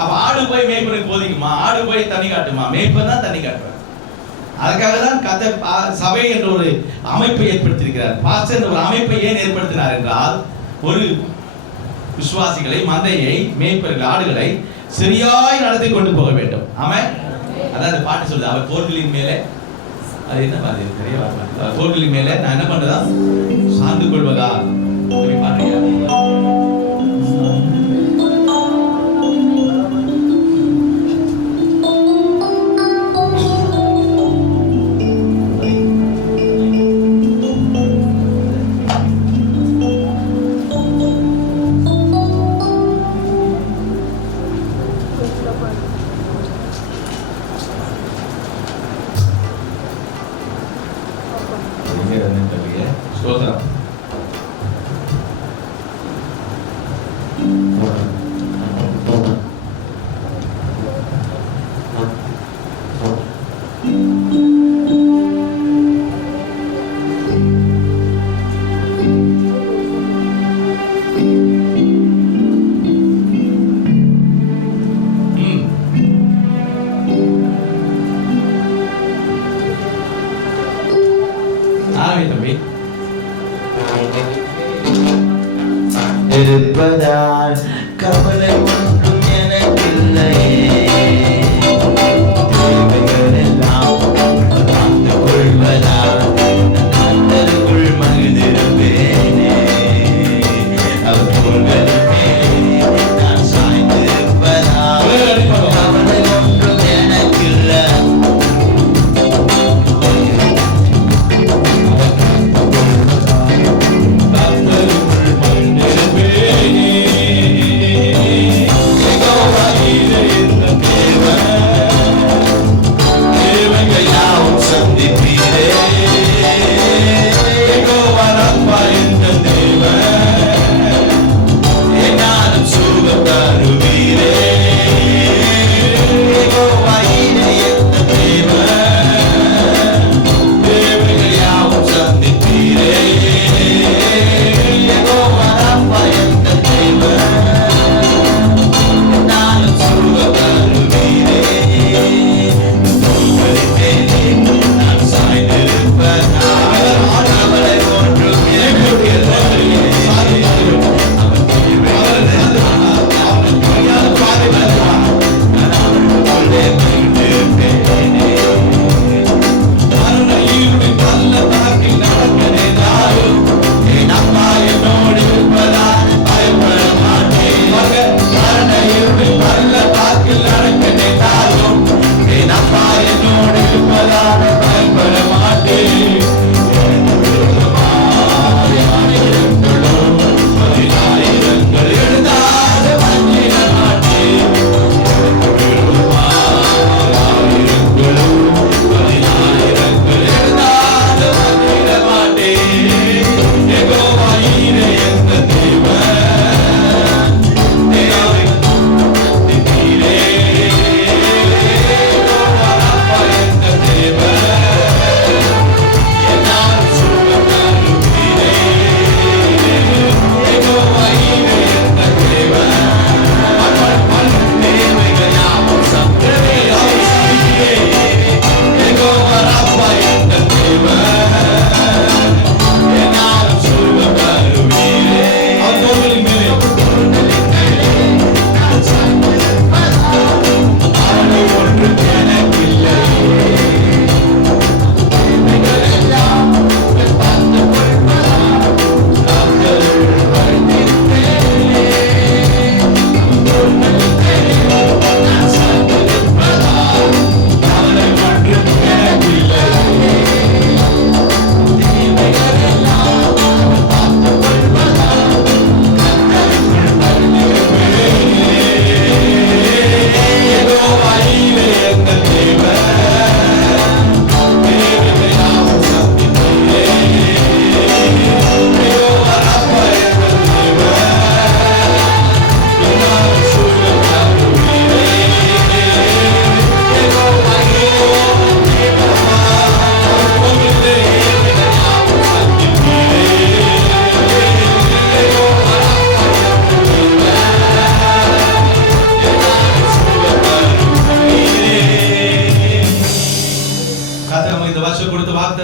அப்ப ஆடு போய் மேய்ப்பனுக்கு போதிக்குமா? ஆடு போய் தண்ணி காட்டுமா? மேய்ப்பன் தான் தண்ணி காட்டுறாங்க. அதுக்காக தான் கர்த்தர் சபை என்ற ஒரு அமைப்பை ஏற்படுத்தியிருக்கிறார். பாஸ்டர் என்ற ஒரு அமைப்பை ஏன் ஏற்படுத்தினார் என்றால், ஒரு விசுவாசிகளை, மந்தையை, மேய்ப்பர்கள், ஆடுகளை சரியாய் நடத்தி கொண்டு போக வேண்டும். ஆமென். அதாவது பாட்டு சொல்லுது, அவர் தோள்களின் மேலே, அது என்ன பாரு தெரிய வரல, தோள்களின் மேலே நான் என்ன பண்றதா, சார்ந்து கொள்வதா. பாருங்க, ஸ்தோத்திரம். இருப்பதால் கவலை ஒன்றும் எனக்கில்லையே, தேவைகள் எல்லாம் வாழ்ந்து கொள்வதால் கர்த்தருக்குள் மகிழ்ந்திருப்பேனே. அவர் தோள்களின் மேலே நான் சாய்ந்திருப்பதால் கவலை ஒன்றும் எனக்கில்லை.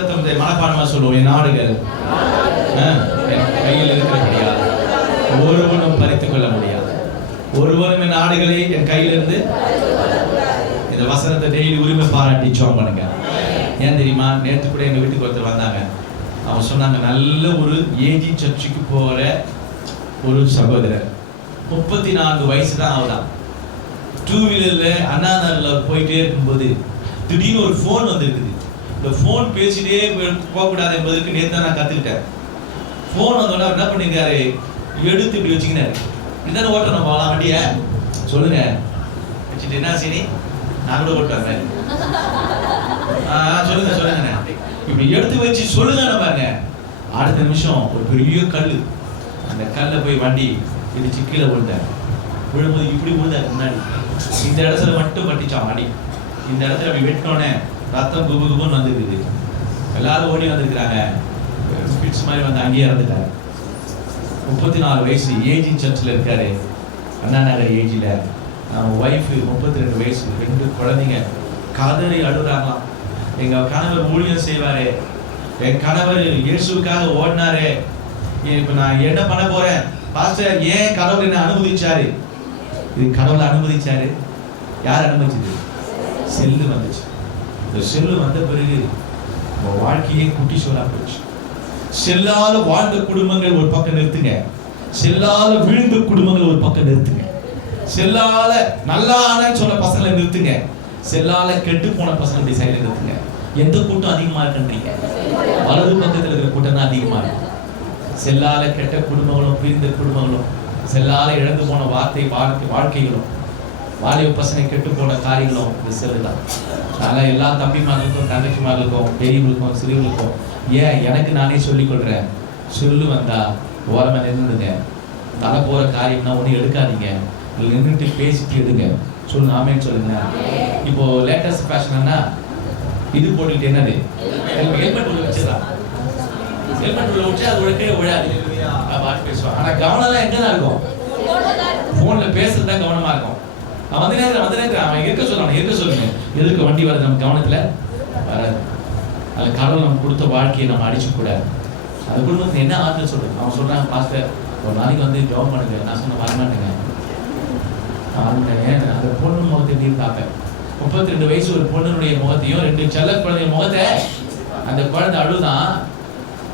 வசனத்தை மனப்பாடமா சொல்லுவோம். என் ஆடுகள் என் கையில் இருக்கிறபடியா ஒருவனும் பறித்துக் கொள்ள முடியாது. ஒருவனும் என் ஆடுகளை என் கையிலிருந்து. இந்த வசனத்தை டெய்லி உரிமை பாராட்டி ஜெபம் பண்ணுங்க. ஏன் தெரியுமா? நேற்று கூட எங்க வீட்டுக்கு ஒருத்தர் வந்தாங்க. அவங்க சொன்னாங்க, நல்ல ஒரு ஏஜி சர்ச்சுக்கு போற ஒரு சகோதரர், 34 வயசு தான் ஆகுதான். 2 வீலர்ல அண்ணா நகர்ல போயிட்டே இருக்கும்போது திடீர்னு ஒரு ஃபோன் வந்திருக்குது. இந்த ஃபோன் பேசிட்டே போகக்கூடாது என்பதற்கு நேற்று நான் கத்துக்கிட்டேன். ஃபோன் வந்தோட என்ன பண்ணிருக்காரு, எடுத்து இப்படி வச்சுக்கினாரு. இதான ஓட்டணும் போகலாம் வண்டிய சொல்லுங்க வச்சுட்டு, என்ன சரி நான் கூட ஓட்டு வரேன் சொல்லுங்க சொல்லுங்க இப்படி எடுத்து வச்சு சொல்லுங்க. பாருங்க, அடுத்த நிமிஷம் ஒரு பெரிய கல், அந்த கல்லை போய் வண்டி இடிச்சு கீழே விழுந்தார். விழும்போது இப்படி விழுந்தாரு முன்னாடி, இந்த இடத்துல மட்டும் பட்டிச்சான் அடி. இந்த இடத்துல அப்படி வெட்டினோடனே ரத்தம் குபு குபுன்னு வந்துருக்குது. எல்லாரும் ஓடி வந்திருக்கிறாங்க. ஃபிட்ஸ் மாதிரி வந்து அங்கேயே இறந்துட்டாரு. 34 வயசு ஏஜி சர்ச்சில் இருக்காரு, அண்ணா நகர் ஏஜில். நம்ம ஒய்ஃபு 32 வயசு, 2 குழந்தைங்க. கதறி அழுறாங்களாம். எங்கள் கணவர் ஊழியம் செய்வாரு, என் கணவர் இயேசுக்காக ஓடினாரு, இப்போ நான் என்ன பண்ண போறேன் பாஸ்டர்? ஏன் கடவுள் என்ன அனுமதிச்சாரு? இது கடவுளை அனுமதிச்சாரு. யார் அனுமதிச்சது? செல்லு வந்துச்சு. இந்த செல்லு வந்த பிறகு வாழ்க்கையே குட்டி சோறா போச்சு. செல்லால வாழ்ந்த குடும்பங்கள் ஒரு பக்கம் நிறுத்துங்க, செல்லால விழுந்த குடும்பங்கள் ஒரு பக்கம் நிறுத்துங்க, செல்லால நல்லா ஆனன்னு சொன்ன பசங்களை நிறுத்துங்க, செல்லால கெட்டு போன பசங்க சைடுல நிறுத்துங்க. எந்த கூட்டம் அதிகமா இருக்குன்றீங்க? வலது பக்கத்துல இருக்கிற கூட்டம் தான் அதிகமா இருக்கு. செல்லால கெட்ட குடும்பங்களும் பிரிந்த குடும்பங்களும், செல்லால இழந்து போன வாழ்க்கைகளும், வாலிப பசங்க கெட்டு போன காரியங்களும் இந்த செல்லு தான். அதனால எல்லா தம்பிமார்களுக்கும் தங்கச்சிமார்களுக்கும் பெரியவங்களுக்கும் சிறியவங்களுக்கும் ஏன் எனக்கு நானே சொல்லிக் கொள்றேன், சொல்லு வந்தா ஓரமா நின்றுடுங்க. தலை போற காரியம்னா ஒண்ணு எடுக்காதீங்க, நின்றுட்டு பேசிட்டு எடுங்க. சொல்லுங்க, ஆமேன்னு சொல்லுங்க. இப்போ லேட்டஸ்ட் ஃபேஷன்னா இது போட்டுக்கிட்டு என்னது, ஹெல்மெட் உள்ள வச்சிடலாம். ஹெல்மெட் உள்ள வச்சு அது உடனே விழாது, பாட்டு பேசுவான். ஆனா கவனம்லாம் எங்கதான் இருக்கும்? போன்ல பேசுறது தான் கவனமா இருக்கும். அவன் வந்து நேரம் அவன் இருக்க சொல்லுங்க. எதுக்கு வண்டி வருது நம்ம கவனத்துல வராது. அதில் கடவுள் நம்ம கொடுத்த வாழ்க்கையை நம்ம அடிச்சு கூடாது. அது குடும்பத்துக்கு என்ன ஆறுதல் சொல்லுங்க. அவன் சொல்றாங்க, பாஸ்டர் ஒரு நாளைக்கு வந்து ஜாப் பண்ணுங்க. நான் சொன்ன வரமாட்டேங்க. அந்த பொண்ணு முகத்தை எப்படி பார்ப்பேன்? 32 வயசு ஒரு பொண்ணுடைய முகத்தையும் 2 செல்ல குழந்தைய முகத்தை. அந்த குழந்தை அழுதான்,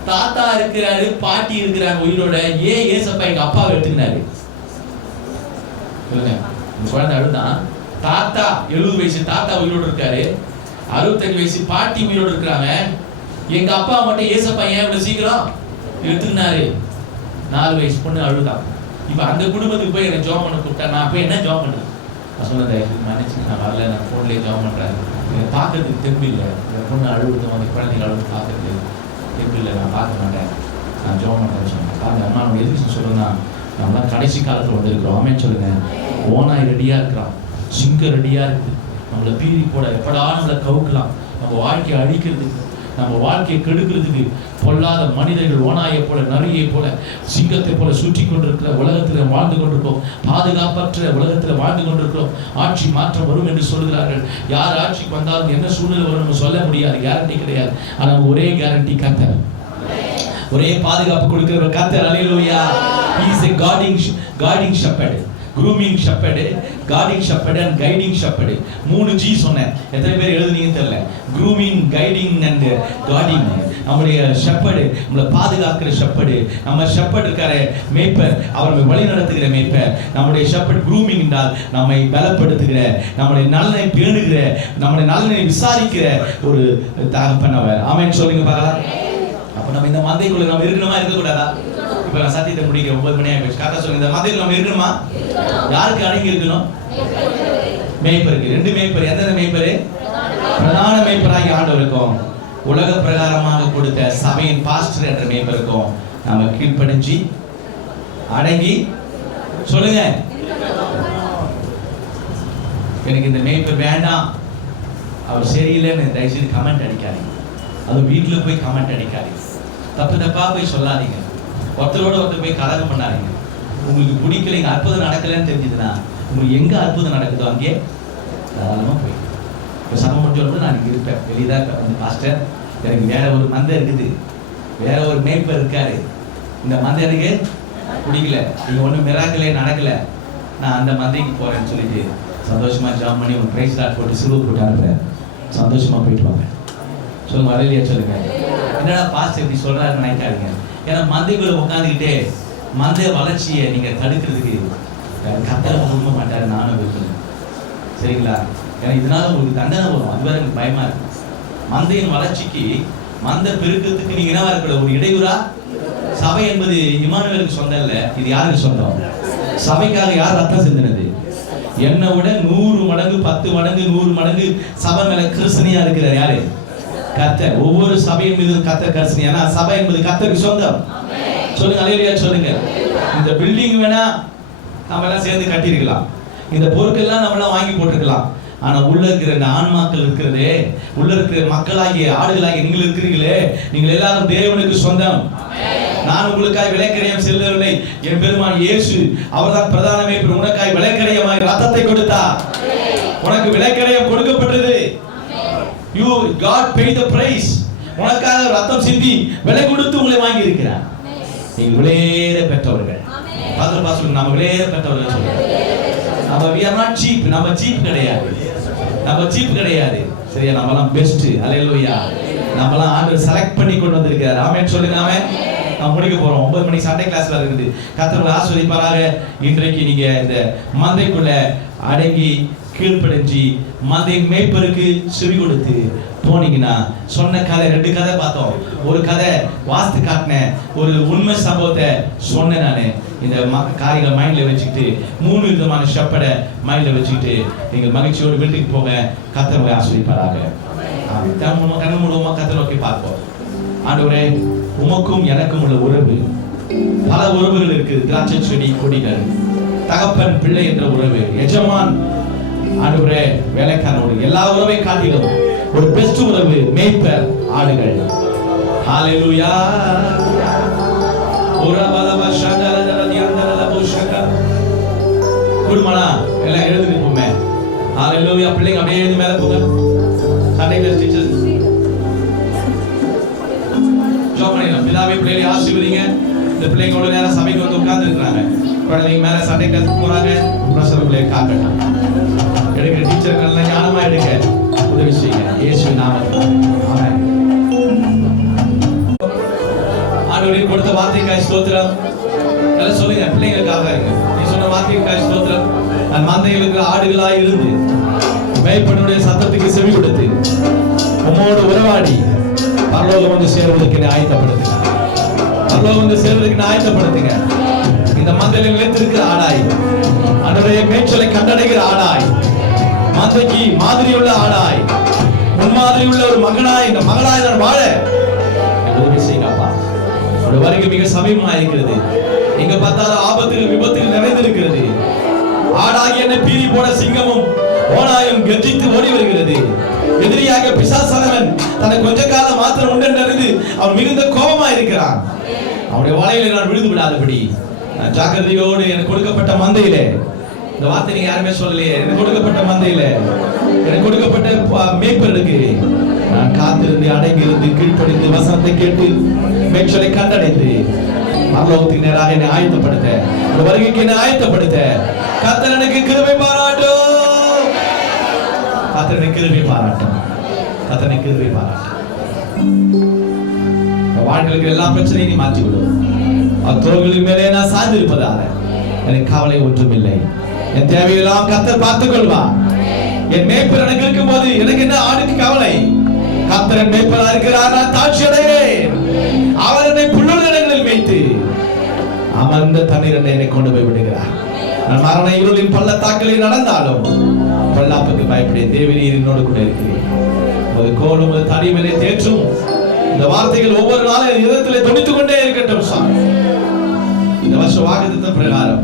தாத்தா இருக்கிறாரு, பாட்டி இருக்கிறாங்க உயிரோட, ஏன் ஏசப்பா எங்க அப்பாவை எடுத்துக்கினாரு சொல்லுங்க. இந்த குழந்தை அழுதான், தாத்தா 70 வயசு தாத்தா உயிரோடு இருக்காரு, 65 வயசு பாட்டி உயிரோடு இருக்கிறாங்க, எங்க அப்பா மட்டும் ஏசப்பா ஏன் இவ்வளவு சீக்கிரம் எடுத்துக்கினாரு. 4 வயசு பொண்ணு அழுதான். இப்ப அந்த குடும்பத்துக்கு போய் எனக்கு ஜாப் பண்ண கூப்பிட்டா நான் போய் என்ன ஜாப் பண்றேன்? நான் சொன்னேன், நினைச்சு நான் வரல, நான் போன்லேயே ஜாப் பண்றேன். எனக்கு பார்க்கறதுக்கு தெம்பு இல்லை. இந்த பொண்ணு அழுகுது, அந்த குழந்தைங்க அழுது பார்க்கறது தெம்பு இல்லை, நான் பார்க்க மாட்டேன், நான் ஜாப் பண்றேன்னு சொன்னேன். பாருங்க அம்மா, நம்ம எதுக்கு சொல்லுன்னா, நம்மளாம் கடைசி காலத்துல வந்திருக்கிறோம். ஆமேன்னு சொல்லுங்க. ஓனாய் ரெடியா இருக்கிறான், சிங்கம் ரெடியா இருக்கு, நம்மளை பீறி போட எப்படா நம்மளை கவுக்கலாம், நம்ம வாழ்க்கையை அழிக்கிறதுக்கு, நம்ம வாழ்க்கையை கெடுக்கிறதுக்கு பொல்லாத மனிதர்கள் ஓனாயை போல, நரியை போல, சிங்கத்தை போல சுற்றி கொண்டிருக்கிற உலகத்தில் வாழ்ந்து கொண்டிருக்கோம். பாதுகாப்பற்ற உலகத்தில் வாழ்ந்து கொண்டிருக்கிறோம். ஆட்சி மாற்றம் வரும் என்று சொல்கிறார்கள். யார் ஆட்சிக்கு வந்தாலும் என்ன சூழ்நிலை வரும் நம்ம சொல்ல முடியாது, கேரண்டி கிடையாது. ஆனால் ஒரே கேரண்டி கர்த்தர், ஒரே பாதுகாப்பு கொடுக்கிறவர் கர்த்தர். அல்லேலூயா. He is a guarding shepherd, grooming shepherd, guarding shepherd and guiding shepherd. 3 G சொன்னேன். எத்தனை பேர் எழுதுனீங்கன்னு தெரியல. grooming, guiding and guarding. நம்முடைய shepherd, நம்மளை பாதுகாக்கிற shepherd. நம்ம shepherd இருக்காரே மேய்ப்பர், அவர் வழி நடத்துகிற மேய்ப்பர். நம்முடைய shepherd grooming என்றால் நம்மை பலப்படுத்துகிற, நம்முடைய நலனை பேணுகிற, நம்முடைய நலனை விசாரிக்கிற ஒரு தகப்பன் அவர். ஆமென் சொல்லுங்க பாருங்க. அப்ப நம்ம இந்த மந்தைக்குள்ள நம்ம இருக்கணுமா, இருக்க கூடாதா? இப்ப நான் சத்தியத்தை முடிக்க 9 மணி ஆயிடுச்சு. கரெக்டா சொல்லுங்க, இந்த மந்தைக்குள்ள நம்ம இருக்கணுமா? யாருக்கு அடங்கி இருக்கணும்? மேய்ப்பருக்கு. 2 மேய்ப்பர். எந்தெந்த மேய்ப்பரு? பிரதான மேய்ப்பராகி ஆண்டவருக்கும், உலக பிரகாரமாக கொடுத்த சபையின் பாஸ்டர் என்ற மேய்ப்பருக்கும் நாம கீழ்ப்படிஞ்சு அடங்கி சொல்லுங்க. எனக்கு இந்த மேய்ப்பர் வேண்டாம், அவர் சரியில்லைன்னு தயவுசெய்து கமெண்ட் அடிக்காதீங்க. அது வீட்டில் போய் கமெண்ட் அடிக்காதீங்க, தப்பா போய் சொல்லாதீங்க, ஒருத்தரோட ஒருத்தர் போய் கலகம் பண்ணாதீங்க. உங்களுக்கு பிடிக்கலைங்க, அற்புதம் நடக்கலைன்னு தெரிஞ்சதுன்னா உங்களுக்கு எங்க அற்புதம் நடக்குதோ அங்கே தாராளமாக போய் இப்போ சமம் முடிஞ்சோட நான் இங்கே இருப்பேன், வெளியே தான் இருப்பேன். வந்து பாஸ்டர் எனக்கு வேற ஒரு மந்தை இருக்குது, வேற ஒரு மேய்ப்பர் இருக்காரு, இந்த மந்தை எனக்கு பிடிக்கல, நீங்க ஒன்றும் மிராக்கலே நடக்கல, நான் அந்த மந்தைக்கு போறேன்னு சொல்லிட்டு சந்தோஷமா ஜாம் பண்ணி ஒரு பிரைஸ் லாட் போட்டு சிலுவை போட்டு அனுப்புறேன். சந்தோஷமா போயிட்டு வாங்க. சொல்லுங்க, வரலையா சொல்லுங்க. என்னடா பாஸ்டர் இப்படி சொல்றாருன்னு நினைக்காதீங்க. ஏன்னா மந்தைக்குள்ள உட்காந்துக்கிட்டே மந்தைய வளர்ச்சியை நீங்க தடுக்கிறதுக்கு கத்தரை விரும்ப மாட்டாரு, நானும் விரும்புறேன். சரிங்களா? ஏன்னா இதனால உங்களுக்கு தண்டனை வரும். அது வேற எனக்கு பயமா இருக்கு. மந்தையின் வளர்ச்சிக்கு, மந்தை பெருக்கிறதுக்கு நீங்க என்னவா இருக்கக்கூடாது, ஒரு இடையூறா. சபை என்பது இமானுவேலுக்கு சொந்தம் இல்லை, இது யாருக்கு சொந்தம்? சபைக்காக யார் ரத்தம் சிந்தினது? என்னை விட 100 மடங்கு 10 மடங்கு 100 மடங்கு சபை மேல கிறிஸ்தனியா இருக்கிறார் யாரு? கர்த்தர். ஒவ்வொரு சபையின் மீது கர்த்தர் கரிசனை. ஏன்னா சபை என்பது கர்த்தருக்கு சொந்தம். சொல்லுங்க, அல்லேலூயா சொல்லுங்க. இந்த பில்டிங் வேணா நம்ம எல்லாம் சேர்ந்து கட்டியிருக்கலாம், இந்த பொருட்கள்லாம் நம்ம எல்லாம் வாங்கி போட்டுருக்கலாம். ஆனா உள்ள இருக்கிற இந்த ஆன்மாக்கள் இருக்கிறதே, உள்ள இருக்கிற மக்களாகிய ஆடுகளாகிய நீங்கள் இருக்கிறீங்களே, நீங்கள் எல்லாரும் தேவனுக்கு சொந்தம். நான் உங்களுக்காய் விலைக்கரையம் செல்லவில்லை, என் பெருமான் இயேசு அவர்தான் பிரதான மேய்ப்பர். உனக்காய் விலைக்கரையமாய் ரத்தத்தை கொடுத்தார். உனக்கு விலைக்கரையம் கொடுக்கப்பட்டது. You God paid the price. உனக்காக ரத்தம் சிந்தி விலை கொடுத்து உங்களை வாங்கி இருக்கிறார். நீங்கள் விலையேற பெற்றவர்கள். பாஸ்டர் நம்ம விலையேற பெற்றவர்கள் சொல்லுங்க. நம்ம we are not cheap. நம்ம cheap கிடையாது. நம்ம cheap கிடையாது. சரியா? நம்மலாம் பெஸ்ட். அல்லேலூயா. நம்மலாம் ஆண்டவர் செலக்ட் பண்ணி கொண்டு வந்திருக்கார். ஆமென் சொல்லுங்க. ஆமென். நான் முடிக்க போறோம். 9 மணி சண்டே கிளாஸ்ல இருக்குது. கர்த்தர் ஆசீர்வதிப்பாராக. இன்றைக்கு நீங்க இந்த மந்தைக்குள்ள அடங்கி கீழ்ப்படிஞ்சு மந்தை மேய்ப்பருக்கு செவி கொடுத்து போனீங்கன்னா, சொன்ன கதை 2 கதை பார்த்தோம். ஒரு கதை வாஸ்து காட்டினேன், ஒரு உண்மை சம்பவத்தை சொன்னேன். நான் இந்த காரியங்களை மைண்ட்ல வச்சுக்கிட்டு 3 விதமான ஷெப்பர்டை மைண்ட்ல வச்சுக்கிட்டு நீங்கள் மகிழ்ச்சியோடு வீட்டுக்கு போக. கர்த்தரை ஆசீர்வதிப்பாராக. கண்ணு மூலமா கர்த்தரை நோக்கி பார்ப்போம். ஆண்டவரே, உமக்கும் எனக்கும் உள்ள உறவு, பல உறவுகள் இருக்குது. திராட்சை செடி கொடிகள், தகப்பன் பிள்ளை என்ற உறவு, எஜமான் ஆண்டவரே வேலைக்காரனோடு, எல்லா உறவை காட்டிலும் ஒரு பெஸ்ட் உறவு மேய்ப்பர் ஆடுகள். ஹalleluya. ஓரபலவ ஷண்டலதரதி அந்தரலபோ ஷக. குடுமனா எல்லாம் எழுந்து போமே. ஹalleluya. பிள்ளைங்க அப்படியே எழுந்து மேல போங்க. சண்டே கிளாஸ் டீச்சர்ஸ் ஜோமனினா பிதாவே பிள்ளைகளை ஆசீர்வதிங்க. இந்த பிள்ளைங்க ஒரு நேரம் சபைக்கு வந்து உட்கார்ந்து இருக்காங்க. குழந்தைங்க மேல சண்டே கிளாஸ் போறாங்க. பிரசவங்களை காக்கட்டும். எடுக்கிற டீச்சர்கள் எல்லாம் ஞானமா எடுக்க உதவி செய்யுங்க. இயேசுவின் நாமத்தில் ஆமென். ஆண்டவரே கொடுத்த வார்த்தைக்காய் ஸ்தோத்திரம். எல்லாம் சொல்லுங்க, பிள்ளைங்களுக்காக நீ சொன்ன வார்த்தைக்காய் ஸ்தோத்திரம். நான் மந்தையில் இருக்கிற ஆடுகளாய் இருந்து மேய்ப்பனுடைய சத்தத்துக்கு செவி கொடுத்து உம்மோடு உறவாடி பரலோகம் வந்து சேர்வதற்கு என்னை ஆயத்தப்படுத்துங்க. பரலோகம் வந்து சேர்வதற்கு என்னை ஆயத்தப்படுத்துங்க. இந்த மந்தையில் நிலைத்திருக்கிற ஆடாய், ஆண்டவரே மேய்ச்சலை கண்டடைகிற ஆடாய், மந்தைக்கு மாதிரி உள்ள ஆடாய், முன்மாதிரி உள்ள ஒரு மகனாய், இந்த மகளாய் நான் வாழ உதவி செய்யுங்கப்பா. ஒரு வருகை மிக சமீபமா இருக்கிறது. எங்க பார்த்தாலும் ஆபத்துகள் விபத்துகள் நிறைந்திருக்கிறது. ஆடாகி என்னை பீறி போட சிங்கமும் ஓனாயும் கர்ஜித்து ஓடி வருகிறது. எதிரியாக பிசாசானவன் தனக்கு கொஞ்ச காலம் மாத்திரம் உண்டென்று அவன் மிகுந்த கோபமா இருக்கிறான். அவனுடைய வலையில நான் விழுந்து விடாதபடி நான் ஜாக்கிரதையோடு எனக்கு கொடுக்கப்பட்ட மந்தையிலே, இந்த வார்த்தை நீங்க யாருமே சொல்லலையே, எனக்கு கொடுக்கப்பட்ட மந்தையில, எனக்கு கொடுக்கப்பட்ட மேய்ப்பருக்கு நான் காத்திருந்து அடங்கி இருந்து கீழ்ப்படிந்து வசனத்தை கேட்டு மேய்ச்சலை கண்டடைந்து பரலோகத்துக்கு நேராக என்னை ஆயத்தப்படுத்த, ஒரு வருகைக்கு என்னை ஆயத்தப்படுத்த கர்த்தர் எனக்கு கிருபை பாராட்டும். கர்த்தர் எனக்கு கிருபை பாராட்டும். கர்த்தர் எனக்கு கிருபை பாராட்டும். வாழ்க்கைக்கு எல்லா பிரச்சனையும் நீ மாற்றி விடும். தோள்களின் மேலே நான் சார்ந்து இருப்பதால எனக்கு கவலை ஒன்றுமில்லை. என் தேவையெல்லாம் கர்த்தர் பார்த்துக் கொள்வார். என் மேய்ப்பர் எனக்கு இருக்கும் போது எனக்கு என்ன ஆடுக்கு கவலை? கர்த்தர் மேய்ப்பரா இருக்கிறார். நான் தாட்சி அடைகிறேன். அவர் என்னை புல்லுள்ள இடங்களில் மேய்த்து அமர்ந்த தண்ணீர் என்னை கொண்டு போய் விடுகிறார். நான் மரண இருளின் பள்ளத்தாக்கில் நடந்தாலும் பொல்லாப்புக்கு பயப்படைய தேவரீர் என்னோடு கூட இருக்கிறேன். ஒரு கோலும் ஒரு தனிமலை தேற்றும். இந்த வார்த்தைகள் ஒவ்வொரு நாளும் இதயத்திலே துணித்துக் கொண்டே இருக்கட்டும் சாமி. இந்த வருஷ வாக்குத்தத்தம் பிரகாரம்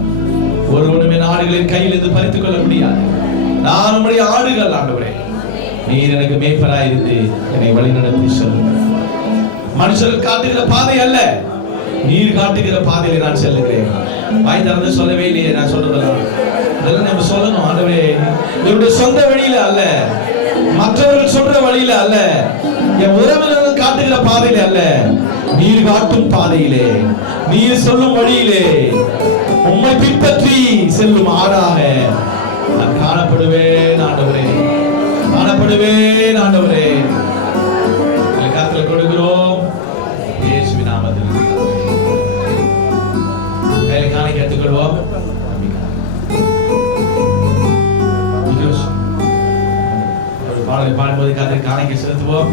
ஒருவனும் என் ஆடுகளின் கையில் இருந்து பறித்துக் கொள்ள முடியாது. நான் உம்முடைய ஆடுகள் ஆண்டவரே. நீர் எனக்கு மேய்ப்பராய் இருந்து என்னை வழி நடத்தி செல்லுங்கள். மனுஷர்கள் காட்டுகிற பாதை அல்ல, நீர் காட்டுகிற பாதையில நான் செல்லுகிறேன். வாய் திறந்து சொல்லவே இல்லையே, நான் சொல்றதெல்லாம் இதெல்லாம் நம்ம சொல்லணும். ஆண்டவரே, என்னுடைய சொந்த வழியில அல்ல, மற்றவர்கள் சொல்ற வழியில அல்ல, என் உறவினர்கள் காட்டுகிற பாதையிலே அல்ல, நீர் காட்டும் பாதையிலே, நீர் சொல்லும் வழியிலே உம்மை பின்பற்றி செல்லும் ஆடாக நான் காணப்படுவேன் ஆண்டவரே, காணப்படுவேன் ஆண்டவரே. கருத்துல கொடுக்கிறோம் இயேசுவின் நாமத்தில். கையில காணிக்கை எடுத்துக்கொள்வோம். பாடலை பாடும்போது கருத்துல காணிக்கை செலுத்துவோம்.